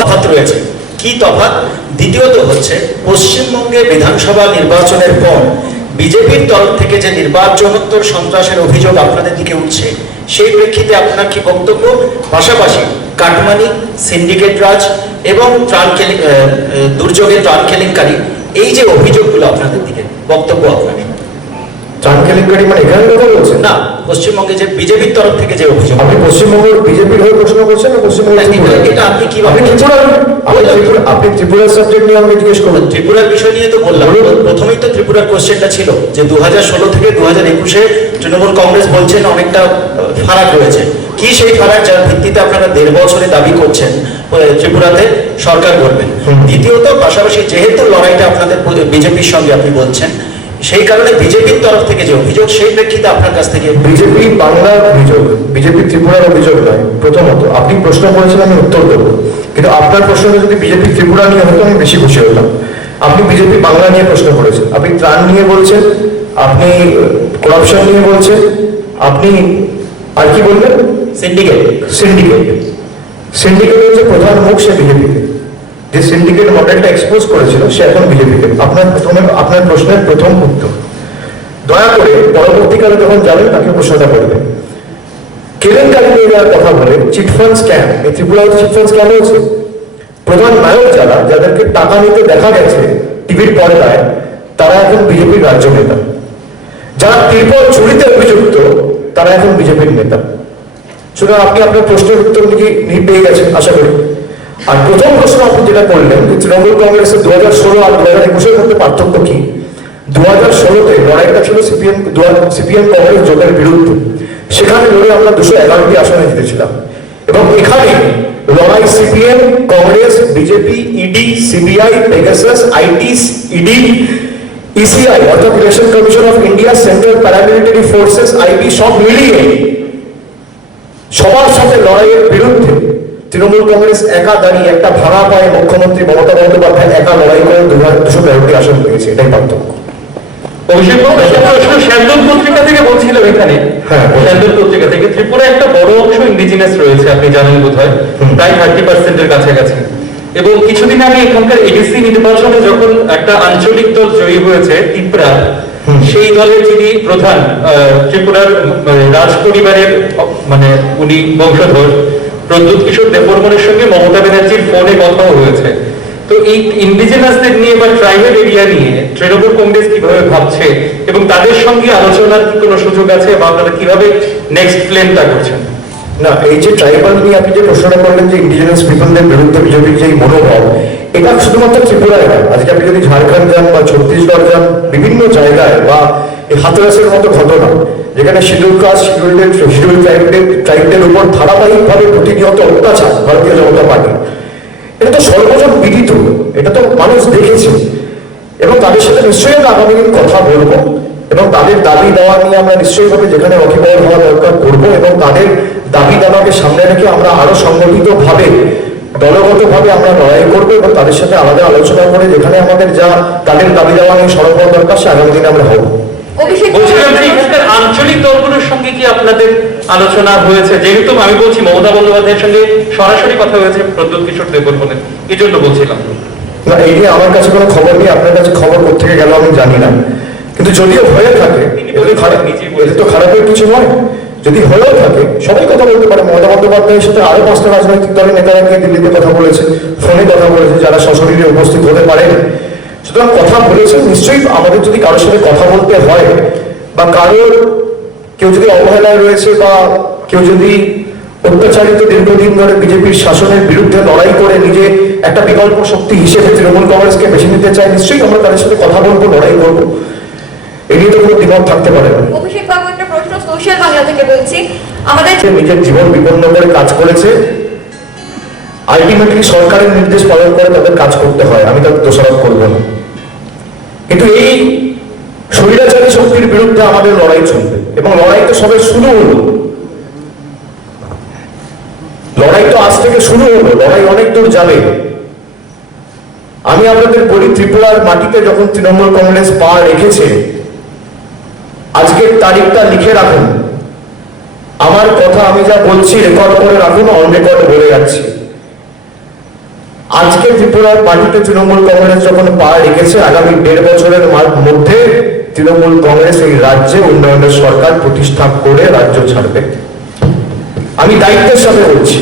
তফাৎ রয়েছে। কি তফাৎ? দ্বিতীয়ত হচ্ছে পশ্চিমবঙ্গে বিধানসভা নির্বাচনের পর বিজেপির তরফ থেকে যে নির্বাচনোত্তর সন্ত্রাসের অভিযোগ আপনাদের দিকে উঠছে, সেই প্রেক্ষিতে আপনার কি বক্তব্য? পাশাপাশি কাটমানি, সিন্ডিকেট রাজ এবং দুর্যোগের ত্রাণ কেলেঙ্কারি, এই যে অভিযোগগুলো আপনাদের দিকে, বক্তব্য আপনার। ত্রাণ কেলেঙ্কারি মানে এখানে কথা বলছেন? না, পশ্চিমবঙ্গে যে বিজেপির তরফ থেকে যে অভিযোগ। আপনি পশ্চিমবঙ্গের বিজেপির হয়ে প্রশ্ন করছেন না পশ্চিমবঙ্গ? এটা আপনি কিভাবে? আপনি ত্রিপুরার সাবজেক্ট নিয়ে আমাকে জিজ্ঞেস করবেন। ত্রিপুরার বিষয় নিয়ে তো বললাম, প্রথমেই তো ত্রিপুরার কোশ্চেনটা ছিল যে 2016 থেকে 2021-এ তৃণমূল কংগ্রেস বলছেন অনেকটা ফারাক রয়েছে। কি সেই ফারাক যার ভিত্তিতে আপনারা 1.5 বছরে দাবি করছেন ত্রিপুরাতে সরকার করবেন? দ্বিতীয়ত, পাশাপাশি যেহেতু লড়াইটা আপনাদের বিজেপির সঙ্গে আপনি বলছেন, সেই কারণে বিজেপির তরফ থেকে যে অভিযোগ, সেই প্রেক্ষিতে আপনার কাছ থেকে। বিজেপি বাংলার অভিযোগ, বিজেপি ত্রিপুরার অভিযোগ নয়। প্রথমত আপনি প্রশ্ন করেছেন, আমি উত্তর দেবো, কিন্তু আপনার প্রশ্নটা যদি বিজেপি ত্রিপুরা নিয়ে হতো আমি বেশি খুশি হতাম। আপনি বিজেপি বাংলা নিয়ে প্রশ্ন করেছেন, আপনি ত্রাণ নিয়ে বলছেন, আপনি করাপশন নিয়ে বলছেন, আপনি আর কি বললেন? সিন্ডিকেট। সিন্ডিকেট সিন্ডিকেট হচ্ছে প্রধান মুখ, সে বিজেপিকে। যে সিন্ডিকেট মডেলটা এক্সপোজ করেছিল সে এখন বিজেপিকে। আপনার প্রশ্নের প্রথম উত্তর, দয়া করে পরবর্তীকালে যখন যাবেন তাকে প্রশ্নটা করবেন। কেলেঙ্কারি নিয়ে যাওয়ার কথা বলে চিটফান্ড স্ক্যাম, এই ত্রিপুরাতে চিটফান্ড স্ক্যাম হয়েছে। প্রধান নায়ক যাদেরকে টাকা নিতে দেখা গেছে টিভির পর্দায়, তারা এখন বিজেপির রাজ্য নেতা। যারা তিরপল চুরিতে অভিযুক্ত তারা এখন বিজেপির নেতা। সুতরাং আপনি আপনার প্রশ্নের উত্তর পেয়ে গেছেন আশা করি। আর প্রথম প্রশ্ন আপনি যেটা করলেন যে তৃণমূল কংগ্রেসের 2016 আর 2021-এর মধ্যে পার্থক্য কি? 2016-তে লড়াইটা ছিল সিপিএম কংগ্রেস জোটের বিরুদ্ধে। সেখানে লড়ে আমরা 211টি আসনে জিতেছিলাম, এবং এখানে লড়াই CPM, Congress, BJP, ED, CBI, Pegasus, IT, ED, ECI অর্থাৎ election commission of India, central paramilitary forces, IB সব মিলিয়ে সবার সাথে লড়াইয়ের বিরুদ্ধে তৃণমূল কংগ্রেস একা দাঁড়িয়ে একটা ভাড়া পায় মুখ্যমন্ত্রী মমতা বন্দ্যোপাধ্যায় একা লড়াই করে 213টি আসন পেয়েছে। এটাই পার্থক্য। অভিষেক বাবু, একটা প্রশ্ন শ্যামদুল পত্রিকা থেকে বলছিলাম এখানে। হ্যাঁ, শ্যামদুল পত্রিকা থেকে ত্রিপুরা একটা বড় অংশ ইন্ডিজিনাস রয়েছে, আপনি জানেন বোধহয়, প্রায় 30%-এর কাছাকাছি। এবং কিছুদিন আগে এখানকার এডিসি নির্বাচনে যখন একটা আঞ্চলিক দল জয়ী হয়েছে ত্রিপুরা, সেই দলের যিনি প্রধান ত্রিপুরার রাজ পরিবারের মানে উনি বংশধর প্রদ্যুৎ কিশোর দেববর্মনের সঙ্গে মমতা ব্যানার্জির ফোনে কথাও হয়েছে। তো এই ইন্ডিজিনাসদের নিয়ে বা ট্রাইবাল এরিয়া নিয়ে তৃণমূল কংগ্রেস কিভাবে ভাবছে এবং তাদের সঙ্গে আলোচনার কি কোনো সুযোগ আছে, বা আপনারা কিভাবে নেক্সট প্ল্যানটা করছেন? না, এই যে ট্রাইবাল নিয়ে আপনি যে প্রশ্নটা করলেন যে ইন্ডিজিনাস পিপলদের বিরুদ্ধে বিজেপির যে মনোভাব, এটা শুধুমাত্র ত্রিপুরায় না। আজকে আপনি যদি ঝাড়খণ্ড যান বা ছত্তিশগড় যান, বিভিন্ন জায়গায়, বা এই হাতরাসের মতো ঘটনা যেখানে শিডিউল কাস্ট, শিডিউল ট্রাইবদের উপর ধারাবাহিকভাবে প্রতিনিয়ত অত্যাচার ভারতীয় জনতা পার্টি, এটা তো সর্বজন বিদিত, এটা তো মানুষ দেখেছে। এবং তাদের সাথে নিশ্চয়ই আমরা আগামী দিন কথা বলবো, এবং তাদের দাবি দেওয়া নিয়ে আমরা নিশ্চয়ইভাবে যেখানে ওয়াকিবহাল হওয়া দরকার করবো, এবং তাদের দাবি দাওয়াকে সামনে রেখে আমরা আরো সংগঠিতভাবে দলগতভাবে আমরা লড়াই করবো, এবং তাদের সাথে আলাদা আলোচনা করে যেখানে আমাদের যা তাদের দাবি দেওয়া নিয়ে সরব হওয়া দরকার সে আগামী দিনে আমরা হবো। বলছিলাম যে এখানকার আঞ্চলিক দলগুলোর সঙ্গে কি আপনাদের আলোচনা হয়েছে? যেহেতু আমি বলছি মমতা বন্দ্যোপাধ্যায়ের সঙ্গে সরাসরি কথা হয়েছে প্রদ্যুৎ কিশোর দেববর্মনের, এই জন্য বলছিলাম। না, এই নিয়ে আমার কাছে কোনো খবর নেই, আপনার কাছে খবর কোথেকে গেল আমি জানি না। কিন্তু যদিও হয়ে থাকে, এতে তো খারাপের কিছু নয়। যদি হয়েও থাকে সবাই কথা বলতে পারে। মমতা বন্দ্যোপাধ্যায়ের সাথে আরো 5টা রাজনৈতিক দলের নেতারা গিয়ে দিল্লিতে কথা বলেছে, ফোনে কথা বলেছে, যারা সশরীরে উপস্থিত হতে পারেন। সুতরাং কথা বলেছে, নিশ্চয়ই আমাদের যদি কারোর সাথে কথা বলতে হয়, বা কারোর কেউ যদি অবহেলায় রয়েছে, বা কেউ যদি অত্যাচারিত দীর্ঘদিন ধরে বিজেপির শাসনের বিরুদ্ধে লড়াই করে নিজে একটা বিকল্প শক্তি হিসেবে তৃণমূল কংগ্রেসকে বেছে নিতে চায়, নিশ্চয়ই আমরা তাদের সাথে কথা বলবো, লড়াই করবো। এ নিয়ে তো কোনো দ্বিমত থাকতে পারে না। অভিষেক বাবু, একটা প্রশ্ন সোশ্যাল বাংলা থেকে বলছি। আমাদের নিজের জীবন বিপন্ন করে কাজ করেছে, আলটিমেটলি সরকারের নির্দেশ পালন করে তাদের কাজ করতে হয়, আমি তাদের দোষারোপ করবো না। কিন্তু এই স্বৈরাচারী শক্তির বিরুদ্ধে আমাদের লড়াই চলবে, এবং লড়াই তো সবে শুরু হলো। লড়াই তো আজ থেকে শুরু হলো, লড়াই অনেক দূর যাবে। আমি আপনাদের বলি, ত্রিপুরার মাটিতে যখন তৃণমূল কংগ্রেস পা রেখেছে, আজকের তারিখটা লিখে রাখুন। আমার কথা আমি যা বলছি রেকর্ড করে রাখুন, অন রেকর্ড বলে যাচ্ছি। আজকে ত্রিপুরার মাটিতে তৃণমূল কংগ্রেস যখন পা রেখেছে, আগামী 1.5 বছরের মধ্যে তৃণমূল কংগ্রেস এই রাজ্যে উন্নয়নের সরকার প্রতিষ্ঠা করে রাজ্য ছাড়বে। আমি দায়িত্বের সাথে বলছি,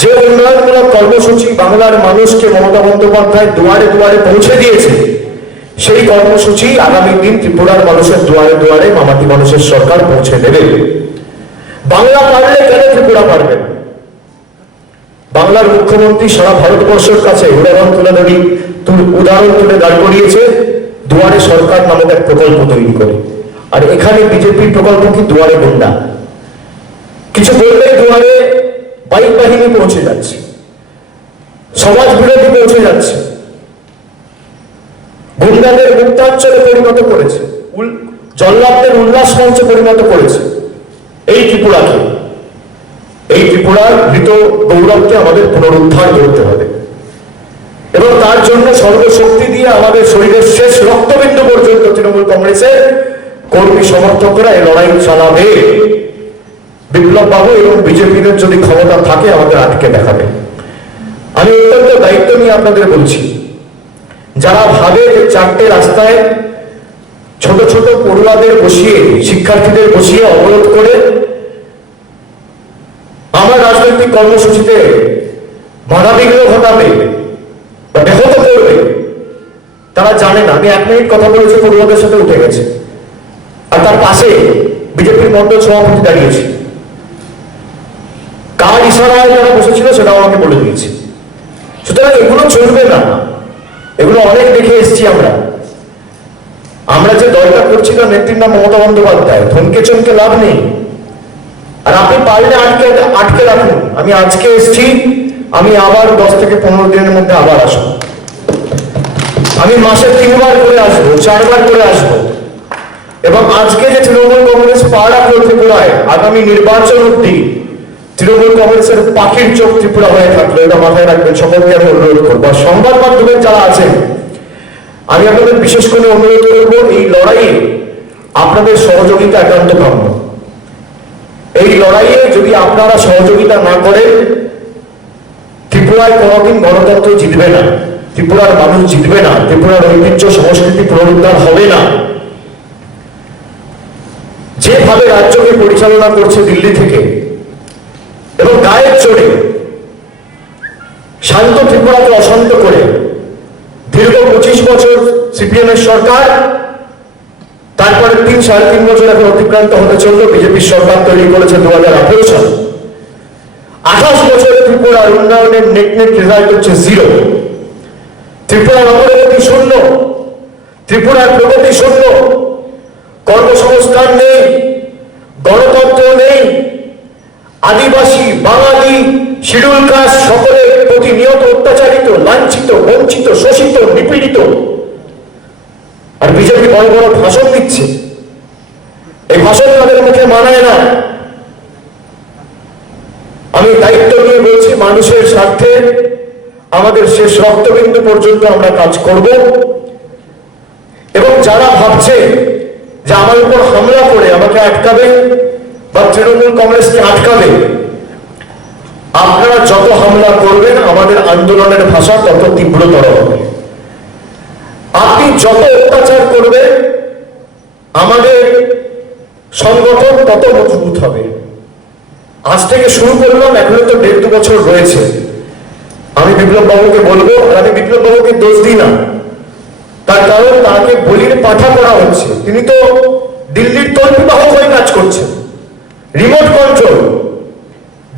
যে উন্নয়নমূলক কর্মসূচি বাংলার মানুষকে মমতা বন্দ্যোপাধ্যায় দুয়ারে দুয়ারে পৌঁছে দিয়েছে, সেই কর্মসূচি আগামী দিন ত্রিপুরার মানুষের দুয়ারে দুয়ারে মামাটি মানুষের সরকার পৌঁছে দেবে। বাংলা পারলে কেন ত্রিপুরা পারবে? বাংলার মুখ্যমন্ত্রী সারা ভারতবর্ষের কাছে উদাহরণ তুলে দাঁড় করিয়েছে দুয়ারে সরকার নামক এক প্রকল্প তৈরি করে। আর এখানে বিজেপির প্রকল্প কি? দুয়ারে গুন্ডা। কিছু বললে দুয়ারে বাইক বাহিনী পৌঁছে যাচ্ছে, সমাজ বিরোধী পৌঁছে যাচ্ছে, গুন্ডাদের মুক্তাঞ্চলে পরিণত করেছে, জল্লাদদের উল্লাস মঞ্চে পরিণত করেছে এই ত্রিপুরাকে। এই ত্রিপুরার মৃত গৌরবকে আমাদের পুনরুদ্ধার করতে হবে, এবং তার জন্য সর্বশক্তি দিয়ে আমাদের শরীরের শেষ রক্তবিন্দু পর্যন্ত তৃণমূল কংগ্রেসের কর্মী সমর্থকরা এই লড়াই চালাবে। বিপ্লব বাবু এবং বিজেপির যদি ক্ষমতা থাকে আমাদের আটকে দেখাবে। আমি অত্যন্ত দায়িত্ব নিয়ে আপনাদের বলছি, যারা ভাবে যে 4টে রাস্তায় ছোট ছোট পড়ুয়াদের বসিয়ে, শিক্ষার্থীদের বসিয়ে অবরোধ করে আমার রাজনৈতিক কর্মসূচিতে বাধাবিঘ্ন ঘটাবে বা ব্যাহত করবে, তারা জানে না। আমি 1 মিনিট কথা বলেছি, পড়ুয়াদের সাথে উঠে গেছে, আর তার পাশে বিজেপির মন্ডল সভাপতি দাঁড়িয়েছে। কার ইশারায় যারা বসেছিল সেটাও আমাকে বলে দিয়েছে। সুতরাং এগুলো চলবে না, এগুলো অনেক দেখে এসেছি আমরা। আমরা যে দলটা করছি তার নেত্রীর নাম মমতা বন্দ্যোপাধ্যায়, থমকে চমকে লাভ নেই। আর আপনি পারলে আটকে রাখুন। আমি আজকে এসেছি, আমি আবার 10 থেকে 15 দিনের মধ্যে আবার আসবো। আমি মাসে 3 বার করে আসবো, 4 বার করে আসবো। এবং আজকে যে তৃণমূল কংগ্রেস পা রাখলো ত্রিপুরায়, আগামী নির্বাচন অব্দি তৃণমূল কংগ্রেসের পাখির চোখ ত্রিপুরা হয়ে থাকলো, এটা মাথায় রাখবেন। সকলকে আমি অনুরোধ করবো। আর সংবাদ মাধ্যমের যারা আছেন, আমি আপনাদের বিশেষ করে অনুরোধ করবো, এই লড়াইয়ে আপনাদের সহযোগিতা একান্ত কাম্য। এই লড়াইয়ে যদি আপনারা সহযোগিতা না করেন, ত্রিপুরায় কোনোদিন গণতন্ত্র জিতবে না, ত্রিপুরার মানুষ জিতবে না, ত্রিপুরার ঐতিহ্য সংস্কৃতি পুনরুদ্ধার হবে না। যেভাবে রাজ্যকে পরিচালনা করছে দিল্লি থেকে এবং গায়ের জোরে শান্ত ত্রিপুরাকে অশান্ত করে দীর্ঘ 25 বছর সিপিএম এর সরকার, তারপরে 3-3.5 বছর এখন অতিক্রান্ত হতে চলল। বিজেপির সরকার তৈরি করেছে 2018 সালে। 28 বছরে ত্রিপুরার উন্নয়নের নেট রেজাল্ট হচ্ছে 0। ত্রিপুরার অগ্রগতি শূন্য, ত্রিপুরার প্রগতি শূন্য। কর্মসংস্থান নেই, গণতন্ত্র নেই। আদিবাসী, বাঙালি, শিডিউল কাস্ট সকলের প্রতিনিয়ত অত্যাচারিত, লাঞ্ছিত, বঞ্চিত, শোষিত, নিপীড়িত। আর বিজেপি বড় বড় ভাষণ দিচ্ছে, এই ভাষণ তাদের মুখে মানায় না। আমি দায়িত্ব নিয়ে বলছি, মানুষের স্বার্থে আমাদের শেষ রক্তবিন্দু পর্যন্ত আমরা কাজ করব। এবং যারা ভাবছে যে আমার উপর হামলা করে আমাকে আটকাবে বা তৃণমূল কংগ্রেসকে আটকাবে, আপনারা যত হামলা করবেন আমাদের আন্দোলনের ভাষা তত তীব্রতর হবে। আপনি যত অত্যাচার করবেন আমাদের সংগঠন তত মজবুত হবে। আজ থেকে শুরু করলাম, এখনো তো 1.5-2 বছর রয়েছে। আমি বিপ্লব বাবুকে বলবো, আর আমি বিপ্লব বাবুকে দোষ দিই না, তার কারণ তাকে বলির পাঠা করা হচ্ছে। তিনি তো দিল্লির তল্পিবাহক হয়ে কাজ করছেন, রিমোট কন্ট্রোল।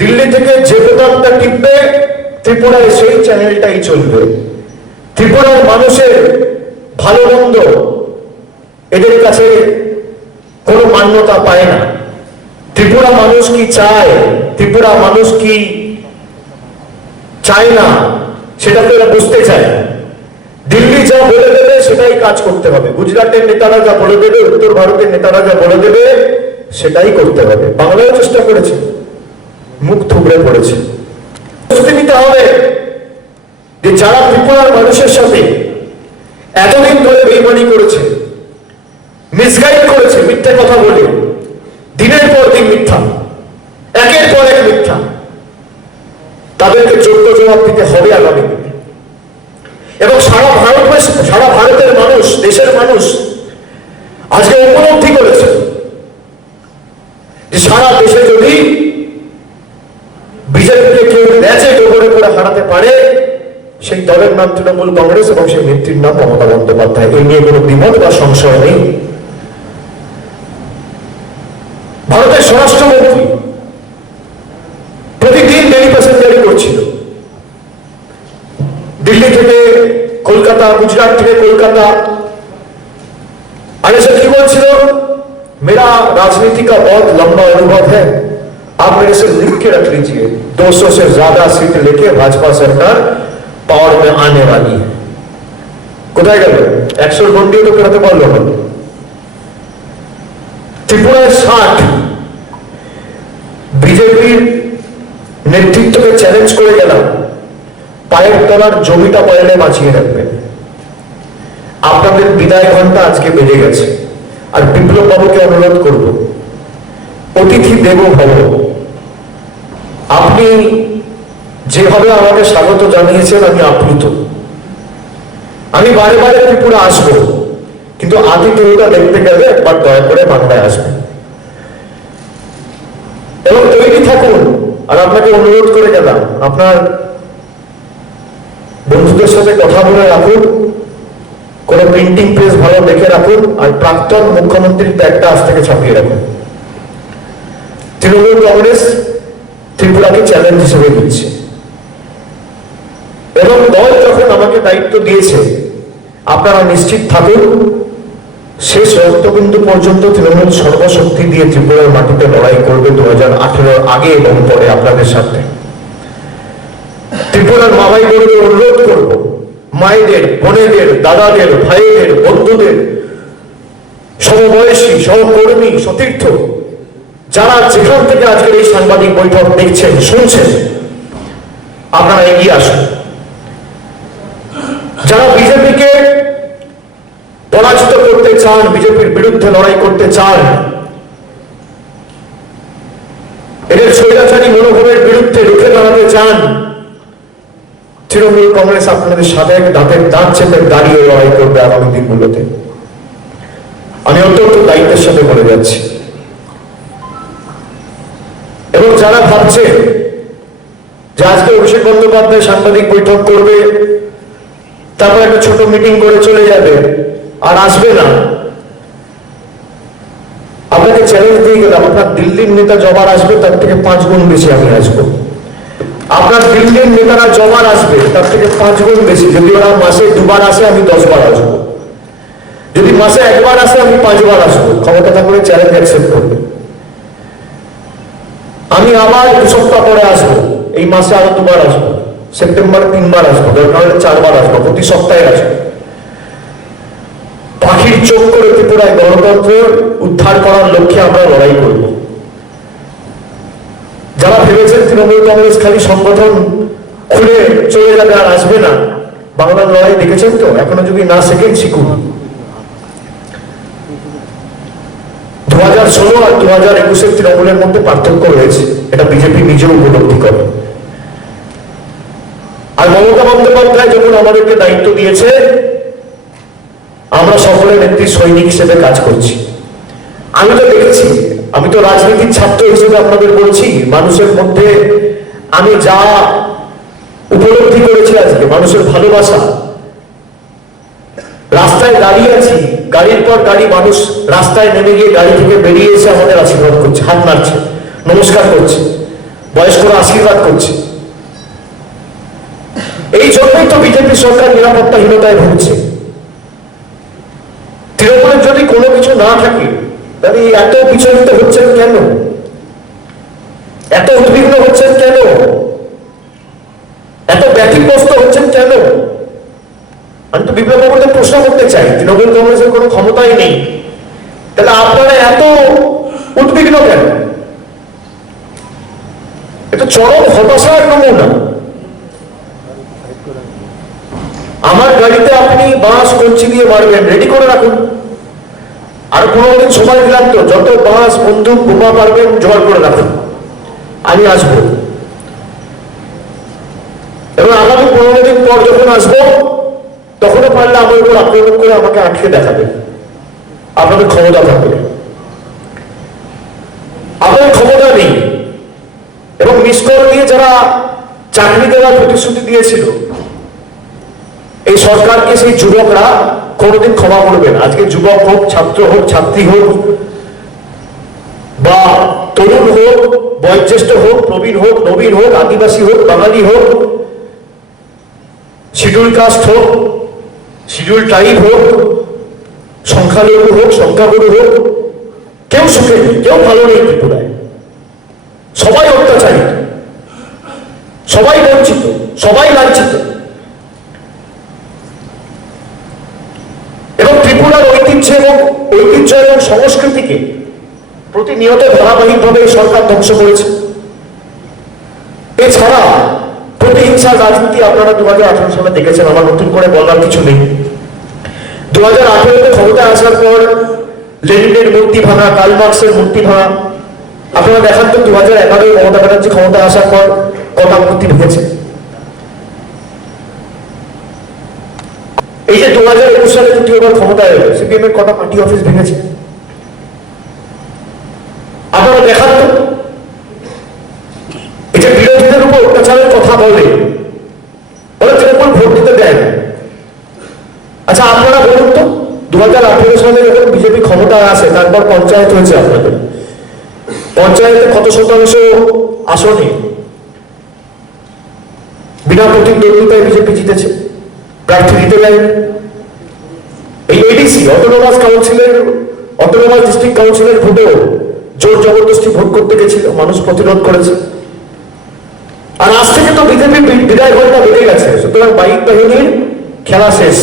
দিল্লি থেকে যে বোতামটা টিপবে ত্রিপুরায় সেই চ্যানেলটাই চলবে। ত্রিপুরার মানুষের ভালো মন্দ এদের কাছে কোনো মান্যতা পায় না। ত্রিপুরা মানুষ কি চায়, ত্রিপুরা মানুষ কি চায় না, সেটা তো এরা বুঝতে চায়। দিল্লি যা বলে দেবে সেটাই কাজ করতে হবে। গুজরাটের নেতারা যা বলে দেবে, উত্তর ভারতের নেতারা যা বলে দেবে সেটাই করতে হবে। বাংলায় চেষ্টা করেছে, মুখ থুবড়ে পড়েছে। বুঝতে নিতে হবে যে যারা ত্রিপুরার মানুষের সাথে এতদিন ধরে বেইমানি করেছে, মিসগাইড করেছে, মিথ্যে কথা বলে, দিনের পর দিন মিথ্যা, একের পর এক মিথ্যা, তাদেরকে যোগ্য জবাব দিতে হবে আগামী দিনে। এবং সারা ভারতের মানুষ, দেশের মানুষ আজকে উপলব্ধি করেছে যে সারা দেশে যদি বিজেপিকে কেউ ন্যাচে ডোবরে করে হারাতে পারে, সেই দলের নাম তৃণমূল কংগ্রেস এবং সেই নেত্রীর নাম মমতা বন্দ্যোপাধ্যায়। এই নিয়ে কোনো দ্বিমত বা সংশয় নেই। ভারতের স্বরাষ্ট্রমন্ত্রী প্রতিদিন ডেলি প্যাসেঞ্জারি করছিল, दिल्ली থেকে কলকাতা, गुजरात থেকে কলকাতা। আর এসে কি বলছিল, मेरा राजनीति का बहुत लंबा अनुभव है, आप मेरे से लिख के रख लीजिए, 200 से ज्यादा सीट लेके भाजपा सरकार पावर में आने वाली है। কোথায় গেল? 100 গন্ডিও তো পেরাতে পারলো না। ত্রিপুরায় 60 বিজেপির নেতৃত্বকে চ্যালেঞ্জ করে গেলাম, পায়ের তলার জমিটা পয়লে বাঁচিয়ে রাখবেন। আপনাদের বিদায় ঘন্টা আজকে বেজে গেছে। আর বিপ্লব বাবুকে অনুরোধ করব, অতিথি দেব ভব। আপনি যেভাবে আমাকে স্বাগত জানিয়েছেন আমি আপ্লুত। আমি বারে বারে ত্রিপুরা আসবো, কিন্তু আতিথেয়তা দেখতে গেলে একবার দয়া করে বাংলায় আসবেন এবং তৈরি থাকুন। আর আপনাকে অনুরোধ করে গেলাম, আপনার বন্ধুদের সাথে কথা বলে রাখুন, কোনো প্রিন্টিং প্রেস ভালো দেখে রাখুন, আর প্রাক্তন মুখ্যমন্ত্রীর ব্যাগটা আজ থেকে ছাপিয়ে রাখুন। তৃণমূল কংগ্রেস ত্রিপুরাকে চ্যালেঞ্জ হিসেবে দিচ্ছে, এবং দল যখন আমাকে দায়িত্ব দিয়েছে, আপনারা নিশ্চিত থাকুন শেষ রক্তবিন্দু পর্যন্ত তৃণমূল সর্বশক্তি দিয়ে ত্রিপুরার মাটিতে লড়াই করবে 2018 আগে এবং পরে আপনাদের সাথে। ত্রিপুরার মামাই গরিবে অনুরোধ করব, মায়েদের, বোনেদের, দাদাদের, ভাইদের, বন্ধুদের, সমবয়সী, সহকর্মী, সতীর্থ, যারা যেখান থেকে আজকের এই সাংবাদিক বৈঠক দেখছেন, শুনছেন, আপনারা এগিয়ে আসুন। যারা বিজেপিকে পরাজিত করতে চান, বিজেপির বিরুদ্ধে লড়াই করতে চান, এদের স্বৈরাচারী মনোভাবের বিরুদ্ধে রুখে দাঁড়াতে চান, তৃণমূল কংগ্রেস আপনাদের সাথে দাঁতের দাঁত চেপে দাঁড়িয়ে লড়াই করবে আগামী দিনগুলোতে। আমি অত্যন্ত দায়িত্বের সাথে বলে যাচ্ছি। এবং যারা ভাবছে যে আজকে অভিষেক বন্দ্যোপাধ্যায় সাংবাদিক বৈঠক করবে, তারপর একটা ছোট মিটিং করে চলে যাবে আর আসবে না, আপনাকে চ্যালেঞ্জ দিয়ে গেলাম, আপনার দিল্লির নেতা জবার আসবে তার থেকে 5 গুণ বেশি আমি আসবো। আপনার দিল্লির নেতারা জবার আসবে তার থেকে 5 গুণ বেশি। যদি ওরা মাসে 2 বার আসে, আমি 10 বার আসবো। যদি মাসে 1 বার আসে, আমি 5 বার আসবো। ক্ষমতা থাকলে চ্যালেঞ্জ অ্যাকসেপ্ট করবে। আমি আবার 2 সপ্তাহ পরে আসবো, এই মাসে আরো 2 বার আসবো, সেপ্টেম্বর 3 বার আসবো, দরকার হলে 4 বার আসবো, প্রতি সপ্তাহে আসবো। পাখির চোখ করে ত্রিপুরায় গণতন্ত্র উদ্ধার করার লক্ষ্যে আমরা লড়াই করব। যারা ভেবেছেন তৃণমূল কংগ্রেস খালি সংগঠন খুলে চলে যাবে আর আসবে না, বাংলার লড়াই দেখেছেন তো, এখনো যদি না শেখেন শিখুন। 2016 আর 2021 তৃণমূলের মধ্যে পার্থক্য রয়েছে, এটা বিজেপি নিজেও উপলব্ধি করে। আর মমতা বন্দ্যোপাধ্যায় যখন আমাদেরকে দায়িত্ব দিয়েছে, আমরা সকলে নেত্রী সৈনিক হিসেবে কাজ করছি। আমি তো দেখেছি, আমি তো রাজনীতির ছাত্র হিসেবে আপনাদের বলছি, মানুষের মধ্যে আমি যা উপলব্ধি করেছি আজকে, মানুষের ভালোবাসা। রাস্তায় দাঁড়িয়ে আছি, গাড়ির পর গাড়ি মানুষ রাস্তায় নেমে গিয়ে গাড়ি থেকে বেরিয়ে এসে আমাদের আশীর্বাদ করছে, হাত নাড়ছে, নমস্কার করছে, বয়স্করা আশীর্বাদ করছে। এই জন্যই তো বিজেপি সরকার নিরাপত্তাহীনতায় ভুগছে। তৃণমূলের যদি কোনো কিছু না থাকে, তাহলে এত বিচলিত হচ্ছেন কেন? এত উদ্বিগ্ন হচ্ছেন কেন? এত ব্যতিগ্রস্ত হচ্ছেন কেন? আমি তো বিপ্লব বাবুকে প্রশ্ন করতে চাই, তৃণমূল কংগ্রেসের কোনো ক্ষমতাই নেই, তাহলে আপনারা এত উদ্বিগ্ন কেন? এটা চরম হতাশার নমুনা। আমার গাড়িতে আপনি বাঁশ কঞ্চি দিয়ে মারবেন, রেডি করে রাখুন। আর 15 দিন সময় দিলাম তো, যত বাঁশ, বন্দুক, বোমা পারবেন জোগাড় করে রাখুন, আমি আসবো। এবং আগামী 15 দিন পর যখন আসবো, তখনও পারলে আমার উপর আক্রমণ করে আমাকে আটকে দেখাবে। আপনাদের ক্ষমতা থাকবে, আপনাদের ক্ষমতা নেই। এবং মিস কল দিয়ে যারা চাকরি দেওয়ার প্রতিশ্রুতি দিয়েছিল, এই সরকারকে সেই যুবকরা কোনোদিন ক্ষমা করবেন। আজকে যুবক হোক, ছাত্র হোক, ছাত্রী হোক, বা তরুণ হোক, বয়োজ্যেষ্ঠ হোক, প্রবীণ হোক, নবীন হোক, আদিবাসী হোক, বাঙালি হোক, শিডিউল কাস্ট হোক, শিডিউল ট্রাইব হোক, সংখ্যালঘু হোক, সংখ্যাগুরু হোক, কেউ সুখে নেই, কেউ ভালো নেই ত্রিপুরায়। সবাই অত্যাচারিত, সবাই বঞ্চিত, সবাই লাঞ্ছিত। এবং ত্রিপুরার ঐতিহ্য এবং সংস্কৃতিকে প্রতিনিয়ত ধারাবাহিকভাবে এই সরকার ধ্বংস করেছে। এছাড়া প্রতিহিংসার রাজনীতি আপনারা 2018 সালে দেখেছেন, আমার নতুন করে বলার কিছু নেই। 2018-তে ক্ষমতায় আসার পর লেনিনের মূর্তি ভাঙা, কার্ল মার্কসের মূর্তি ভাঙা, আপনারা দেখান তো 2011-এ মমতা ব্যানার্জি ক্ষমতায় আসার পর কটা মূর্তি ভেঙেছে। এই যে 2021 সালে তৃতীয়বার ক্ষমতায় এলো, সিপিএম এর কটা পার্টি অফিস ভেঙেছে আপনারা দেখান তো। এই যে বিরোধীদের উপর অত্যাচারের কথা বলে, ওরা তৃণমূল ভোট দিতে দেয়। আচ্ছা আপনারা বলুন 2018 সালে যখন বিজেপি ক্ষমতায় আসে, তারপর পঞ্চায়েত হয়েছে আপনাদের। পঞ্চায়েতে কত শতাংশ আসনে বিনা প্রতিদ্বন্দ্বিতায় বিজেপি জিতেছে, প্রার্থী দিতে দেয়। এই এডিসি অটোনোমাস কাউন্সিলের, অটোনোমাস ডিস্ট্রিক্ট কাউন্সিলের ভোটেও জোর জবরদস্তি ভোট করতে গেছিল, মানুষ প্রতিরোধ করেছে। আর আজ থেকে তো বিজেপি বিদায় ঘটনা বেড়ে গেছে, সুতরাং বাইক বাহিনীর খেলা শেষ,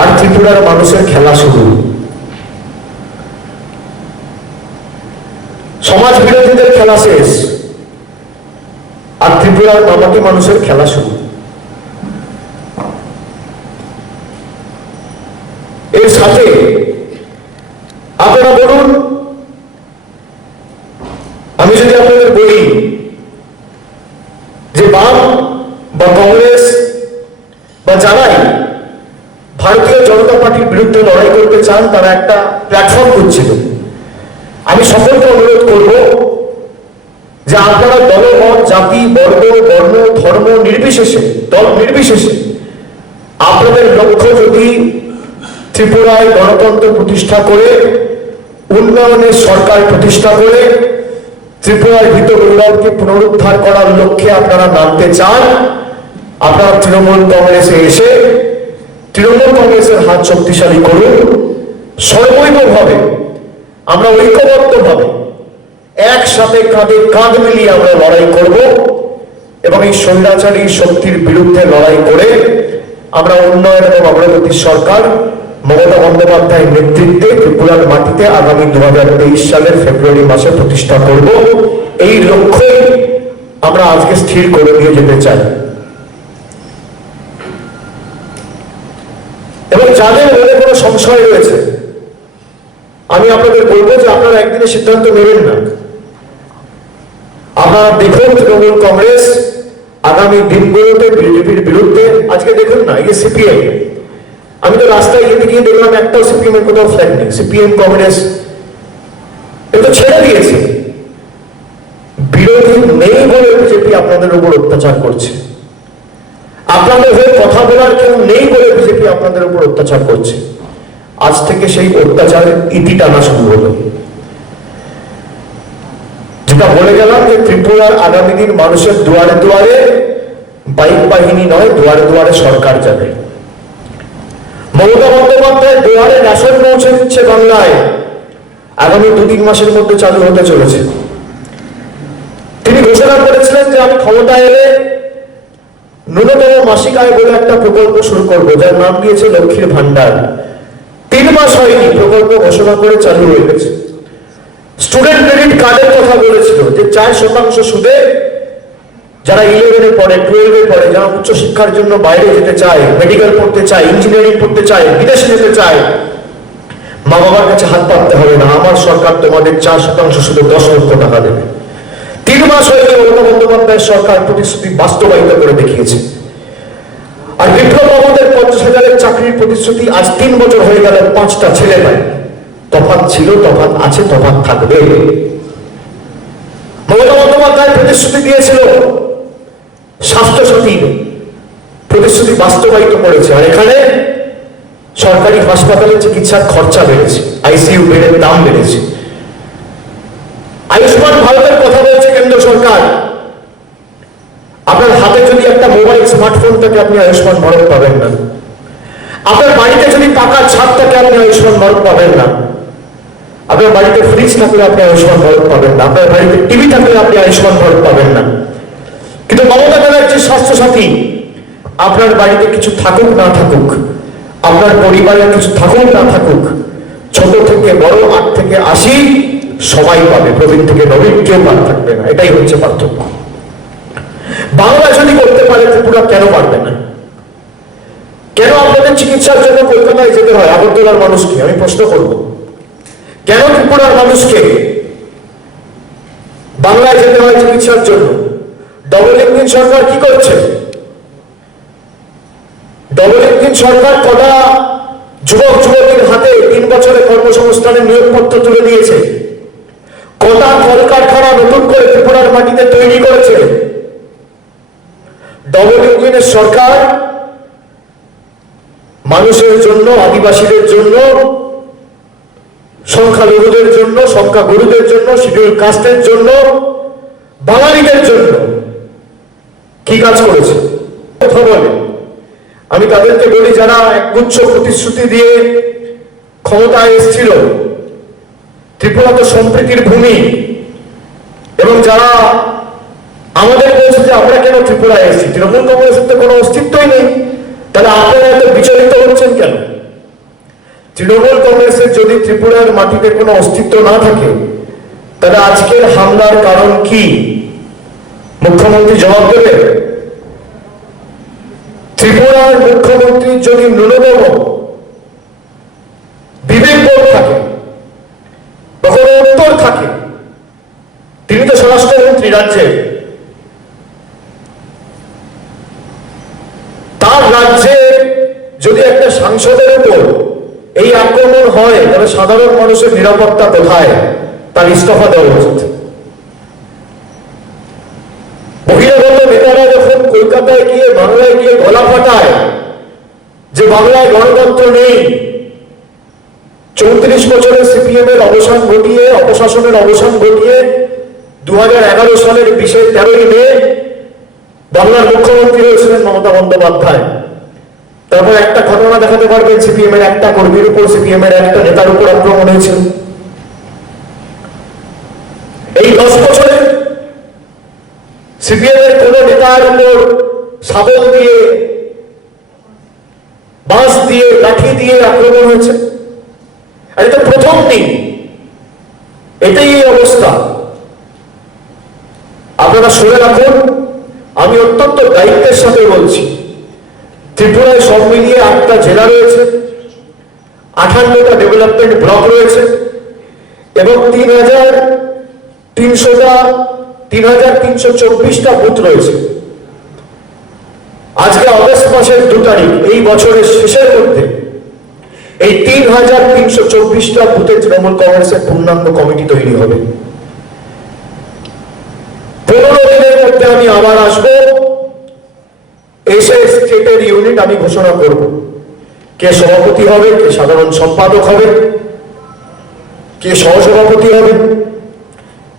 আর ত্রিপুরার মানুষের খেলা শুরু। সমাজ বিরোধীদের খেলা শেষ, আর ত্রিপুরার মামাটি মানুষের খেলা শুরু। এর সাথে আপনারা বলুন, আমি যদি আপনাদের বলি যে বাম বা কংগ্রেস বা যারাই ভারতীয় জনতা পার্টির বিরুদ্ধে লড়াই করতে চান, তারা একটা প্ল্যাটফর্ম খুঁজছিল। আমি সকলকে অনুরোধ করব যে আপনারা দলমত, জাতি, বর্গ, বর্ণ, ধর্ম নির্বিশেষে, দল নির্বিশেষে আপনাদের লক্ষ্য যদি ত্রিপুরায় গণতন্ত্র প্রতিষ্ঠা করে, উন্নয়নের সরকার প্রতিষ্ঠা করে, ত্রিপুরার ভীত গৌরবকে পুনরুদ্ধার করার লক্ষ্যে আপনারা নামতে চান, আপনারা তৃণমূল কংগ্রেসে এসে তৃণমূল কংগ্রেসের হাত শক্তিশালী করুন। সর্বৈবভাবে আমরা ঐক্যবদ্ধভাবে একসাথে কাঁধে কাঁধ মিলিয়ে আমরা লড়াই করব এবং এই স্বৈরাচারী শক্তির বিরুদ্ধে লড়াই করে আমরা উন্নয়ন এবং অগ্রগতির সরকার মমতা বন্দ্যোপাধ্যায়ের নেতৃত্বে ত্রিপুরার মাটিতে আগামী 2023 সালের ফেব্রুয়ারি মাসে প্রতিষ্ঠা করব। এই লক্ষ্যে আমরা আজকে স্থির করে নিয়ে যেতে চাই। এবং যাদের মনে কোনো সংশয় রয়েছে, আমি আপনাদের বলবো যে আপনারা একদিনে সিদ্ধান্ত নেবেন না। আপনারা দেখুন তৃণমূল কংগ্রেস আগামী দিনগুলোতে বিজেপির বিরুদ্ধে, আজকে দেখুন না, এই যে সিপিএম, আমি তো রাস্তায় যেতে গিয়ে দেখলাম একটাও সিপিএম এর কোথাও ফ্ল্যাগ নেই। সিপিএম কংগ্রেস এটা ছেড়ে দিয়েছে। বিরোধী নেই বলে বিজেপি আপনাদের উপর অত্যাচার করছে, আপনাদের হয়ে কথা বলার কেউ নেই বলে বিজেপি আপনাদের উপর অত্যাচার করছে। আজ থেকে সেই অত্যাচারের ইতি টানা শুরু হলো। যেটা বলে গেলাম যে ত্রিপুরার আগামী দিন মানুষের দুয়ারে দুয়ারে বাইক বাহিনী নয়, দুয়ারে দুয়ারে সরকার যাবে। মমতা বন্দ্যোপাধ্যায় দুয়ারে রেশন পৌঁছে দিচ্ছে বাংলায়, আগামী 2-3 মাসের মধ্যে চালু হতে চলেছে। তিনি ঘোষণা করেছিলেন যে আমি ক্ষমতায় এলে ন্যূনতম মাসিক আয় বলে একটা প্রকল্প শুরু করব, যার নাম দিয়েছে লক্ষ্মীর ভান্ডার। 3 মাস হয়নি প্রকল্প ঘোষণা করে চালু হয়ে গেছে। স্টুডেন্ট ক্রেডিট কার্ডের কথা বলেছিল যে 4% সুদে যারা 11-এ পড়ে, 12-এ পড়ে, যারা উচ্চশিক্ষার জন্য বাইরে যেতে চায়, মেডিকেল পড়তে চায়, ইঞ্জিনিয়ারিং পড়তে চায়, বিদেশে যেতে চায়, মা বাবার কাছে হাত পাততে হবে না, আমার সরকার তোমাদের 4% সুদে 10 লক্ষ টাকা দেবে। 3 মাস হয়ে মমতা বন্দ্যোপাধ্যায়ের সরকার প্রতিশ্রুতি বাস্তবায়িত করে দেখিয়েছে। আর বিপ্লব বাবুদের 50,000-এর চাকরির প্রতিশ্রুতি আজ 3 বছর হয়ে গেল 5টা ছেলে পায়। তফাৎ ছিল, তফাৎ আছে, তফাৎ থাকবে। মমতা বন্দ্যোপাধ্যায় প্রতিশ্রুতি দিয়েছিল স্বাস্থ্যসাথীর প্রতিশ্রুতি বাস্তবায়িত করেছে। আর এখানে সরকারি হাসপাতালে চিকিৎসার খরচা বেড়েছে, আইসিইউ বেডের দাম বেড়েছে। আয়ুষ্মান ভারতের কথা বলছে কেন্দ্র সরকার। আপনার হাতে যদি একটা মোবাইল স্মার্টফোন থাকে আপনি আয়ুষ্মান ভারত পাবেন না। আপনার বাড়িতে যদি পাকা ছাদ থাকে আপনি আয়ুষ্মান ভারত পাবেন না। আপনার বাড়িতে ফ্রিজ থাকলে আপনি আয়ুষ্মান ভারত পাবেন না। আপনার বাড়িতে টিভি থাকলে আপনি আয়ুষ্মান ভারত পাবেন না। কিন্তু মমতা ব্যানার্জির স্বাস্থ্যসাথী আপনার বাড়িতে কিছু থাকুক না থাকুক, আপনার পরিবারের কিছু থাকুক না থাকুক, ছোট থেকে বড়, 8 থেকে 80 সবাই পাবে, প্রবীণ থেকে নবীন কেউ বাদ থাকবে না। এটাই হচ্ছে পার্থক্য। বাংলা যদি করতে পারে ত্রিপুরা কেন পারবে না? কেন আপনাদের চিকিৎসার জন্য কলকাতায় যেতে হয় আগরতলার মানুষকে? আমি প্রশ্ন করব, কেন ত্রিপুরার মানুষকে বাংলায় যেতে হয় চিকিৎসার জন্য? ডবল ইঞ্জিন সরকার কি করছে? ডবল ইঞ্জিন সরকার কটা যুবক যুবতীর হাতে 3 বছরে কর্মসংস্থানের নিয়োগপত্র তুলে দিয়েছে? কটা কলকারখানা নতুন করে ত্রিপুরার মাটিতে তৈরি করেছে? ডবল ইঞ্জিনের সরকার মানুষের জন্য, আদিবাসীদের জন্য, সংখ্যালঘুদের জন্য, সংখ্যাগুরুদের জন্য, শিডিউল কাস্টের জন্য, বাঙালিদের জন্য কি কাজ করেছে কথা বলে। আমি তাদেরকে বলি, যারা একগুচ্ছ প্রতিশ্রুতি দিয়ে ক্ষমতায় এসেছিল, ত্রিপুরা তো সম্প্রীতির ভূমি, এবং যারা আমাদের বলছে যে আমরা কেন ত্রিপুরায় এসেছি, তৃণমূল কংগ্রেসের তো কোনো অস্তিত্বই নেই, তাহলে আপনারা এত বিচলিত হচ্ছেন কেন? তৃণমূল কংগ্রেসের যদি ত্রিপুরার মাটিতে কোনো অস্তিত্ব না থাকে, তাহলে আজকের হামলার কারণ কি মুখ্যমন্ত্রী জবাব দেবে? ত্রিপুরার মুখ্যমন্ত্রীর যদি ন্যূনতম বিবেকবোধ থাকে, কখনো উত্তর থাকে, তিনি তো স্বরাষ্ট্রমন্ত্রী রাজ্যে, তার রাজ্যে যদি একটা সাংসদের উপর এই আক্রমণ হয়, তাহলে সাধারণ মানুষের নিরাপত্তা কোথায়? তার ইস্তফা দেওয়া উচিত। বহিরাগত নেতারা যখন কলকাতায় গিয়ে, বাংলায় গিয়ে গলা ফাটায় যে বাংলায় গণতন্ত্র নেই, 34 বছরের সিপিএম এর অবসান ঘটিয়ে, অপশাসনের অবসান ঘটিয়ে 2011 সালের 13ই মে বাংলার মুখ্যমন্ত্রী হয়েছিলেন মমতা বন্দ্যোপাধ্যায়। তারপর একটা ঘটনা দেখাতে পারবেন সিপিএম এর একটা কর্মীর উপর, সিপিএম এর একটা নেতার উপর আক্রমণ হয়েছিল? এই 10 বছরে সিপিএম এর কোন নেতার উপর শাবল দিয়ে, বাঁশ দিয়ে, লাঠি দিয়ে আক্রমণ হয়েছে? আর এটা প্রথম দিন, এটাই এই অবস্থা। আপনারা শুনে রাখুন, আমি অত্যন্ত দায়িত্বের সাথে বলছি, ত্রিপুরায় সব মিলিয়ে 8টা জেলা রয়েছে, 58টা ডেভেলপমেন্ট ব্লক রয়েছে, এবং 3,324টা বুথ রয়েছে। আজকে অগস্ট মাসের 2 তারিখ, এই বছরের শেষের মধ্যে এই 3,324টা বুথে তৃণমূল কংগ্রেসের পূর্ণাঙ্গ কমিটি তৈরি হবে। 15 দিনের মধ্যে আমি আবার আসবো, এসে স্টেটের ইউনিট আমি ঘোষণা করব, কে সভাপতি হবে, কে সাধারণ সম্পাদক হবে, কে সহসভাপতি হবে,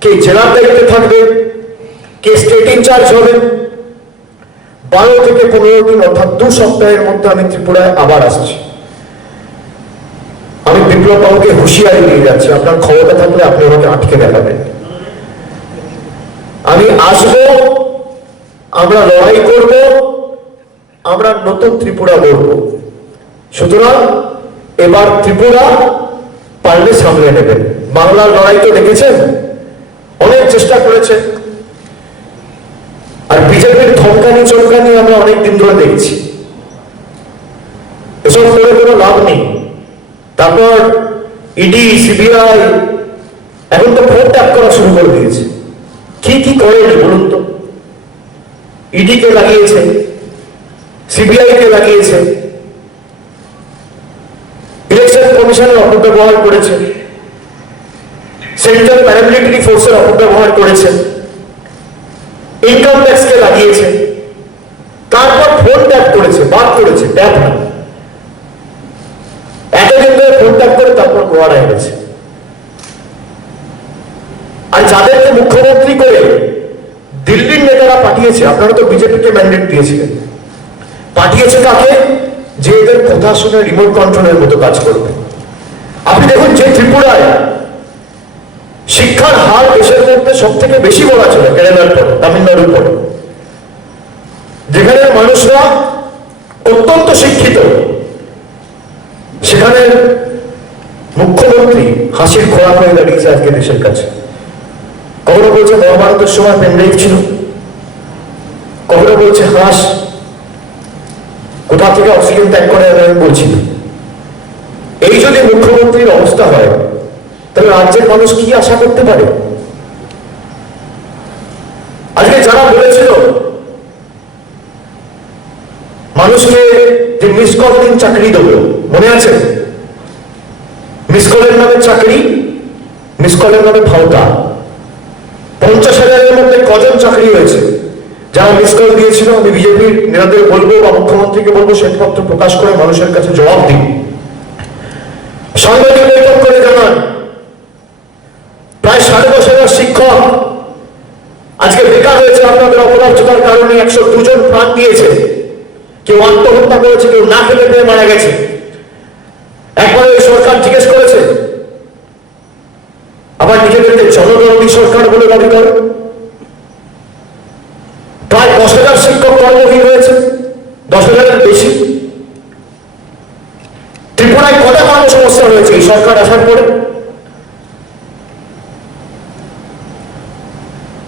কে জেলার দায়িত্বে থাকবে, কে স্টেট ইনচার্জ হবে। 12 থেকে 15 দিন, অর্থাৎ 2 সপ্তাহের মধ্যে আমি ত্রিপুরায় আবার আসছি। আমি বিপ্লব বাবুকে হুঁশিয়ারি দিয়ে যাচ্ছি, আপনার ক্ষমতা থাকলে আপনি আমাকে আটকে দেখাবেন। আমি আসবো, আমরা লড়াই করব, আমরা নতুন ত্রিপুরা গড়ব। সুতরাং এবার ত্রিপুরা পারলে সামলে নেবেন। বাংলার লড়াই তো দেখেছেন, অনেক চেষ্টা করেছে, আর বিজেপির ধমকানি চমকানি আমরা অনেক দিন ধরে দেখছি, এসব করে কোনো লাভ নেই। তারপর ইডি, সিবিআই এখন তো ফোন ট্যাপ করা শুরু করে দিয়েছে। কি কি করেনি বলুন তো? ইডি কে লাগিয়েছে, সিবিআই কে লাগিয়েছে, ইলেকশন কমিশনের অপব্যবহার করেছে, সেন্ট্রাল প্যারামিলিটারি ফোর্সের অপব্যবহার করেছে, ইনকাম ট্যাক্স কে লাগিয়েছে, তারপর ফোন ট্যাপ করেছে, বাদ করেছে, ট্যাপ না, এতদিন ধরে ফোন ট্যাপ করে তারপর গোয়ারা এনেছে। আর যাদেরকে মুখ্যমন্ত্রী করে দিল্লির নেতারা পাঠিয়েছে, আপনারা তো বিজেপিকে ম্যান্ডেট দিয়েছিলেন, পাঠিয়েছে কাকে? যে এদের কথা শুনে রিমোট কন্ট্রোলের মতো কাজ করবে। আপনি দেখুন, যে ত্রিপুরায় শিক্ষার হার দেশের মধ্যে সব থেকে বেশি বলা ছিল, কেরালার পরে, তামিলনাড়ুর পরে, যেখানে মানুষরা অত্যন্ত শিক্ষিত, সেখানে মুখ্যমন্ত্রী হাসির খোরাক হয়ে দাঁড়িয়েছে আজকে দেশের কাছে। কখনো বলছে মহাভারতের সময় পেনড্রাইভ ছিল, কখনো বলছে হাঁস কোথা থেকে অক্সিজেন ত্যাগ করে আমি বলছি। এই যদি মুখ্যমন্ত্রীর অবস্থা হয়, তাহলে রাজ্যের মানুষ কি আশা করতে পারে? আজকে যারা বলেছিল মানুষকে যে মিস কল দিন চাকরি দেবো, মনে আছে? মিস কলের নামে চাকরি, মিস কলের নামে ভাওতা। 50,000-এর মধ্যে কজন চাকরি হয়েছে? যারা মিস কল দিয়েছিল, আমি বিজেপির নেতাদের বলবো বা মুখ্যমন্ত্রীকে বলবো শ্বেতপত্র প্রকাশ করে মানুষের কাছে জবাব দিন। সাংবাদিক বৈঠক করে জানান প্রায় 5,500 শিক্ষক আজকে বেকার হয়েছে আপনাদের অপরাধতার কারণে। 102 জন প্রাণ দিয়েছে, কেউ আত্মহত্যা করেছে, কেউ না খেতে পেয়ে মারা গেছে। একবার ওই সরকার জিজ্ঞেস করেছে, আবার নিজেদেরকে জনদরদী সরকার বলে দাবি করে। প্রায় 10,000 শিক্ষক কর্মহীন হয়েছে, 10,000-এর বেশি। ত্রিপুরায় কটা কর্মসংস্থান হয়েছে এই সরকার আসার পরে?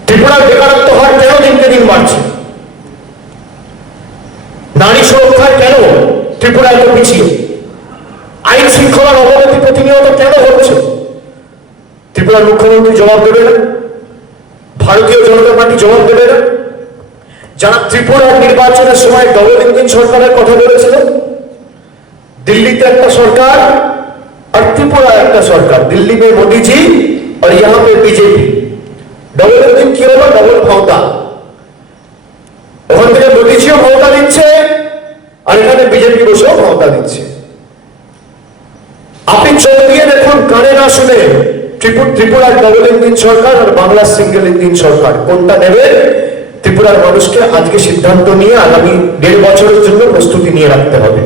ত্রিপুরার বেকারত্ব হার কেন দিনকে দিন বাড়ছে? নারী সুরক্ষায় কেন ত্রিপুরা এত পিছিয়ে? আইন শৃঙ্খলার অবনতি প্রতিনিয়ত কেন হচ্ছে? ত্রিপুরার মুখ্যমন্ত্রী জবাব দেবে না, ভারতীয় জনতা পার্টি জবাব দেবে না। যারা ত্রিপুরার নির্বাচনের সময় ডবল ইঞ্জিন সরকারের কথা বলেছিল, দিল্লিতে একটা সরকার और त्रिपुरा একটা সরকার, দিল্লি में मोदी जी और यहाँ पे बीजेपी। ডবল ইঞ্জিন কি হলো? ডবল ক্ষমতা। ওখান থেকে মোদিজিও ক্ষমতা দিচ্ছে আর এখানে বিজেপি বসেও ক্ষমতা দিচ্ছে। আপনি চোখ দিয়ে দেখুন, কানে না শুনে, ত্রিপুরার ডবল ইঞ্জিন সরকার আর বাংলার সিঙ্গেল ইঞ্জিন সরকার কোনটা নেবে? ত্রিপুরার মানুষকে আজকে সিদ্ধান্ত নিয়ে আগামী 1.5 বছরের জন্য প্রস্তুতি নিয়ে রাখতে হবে।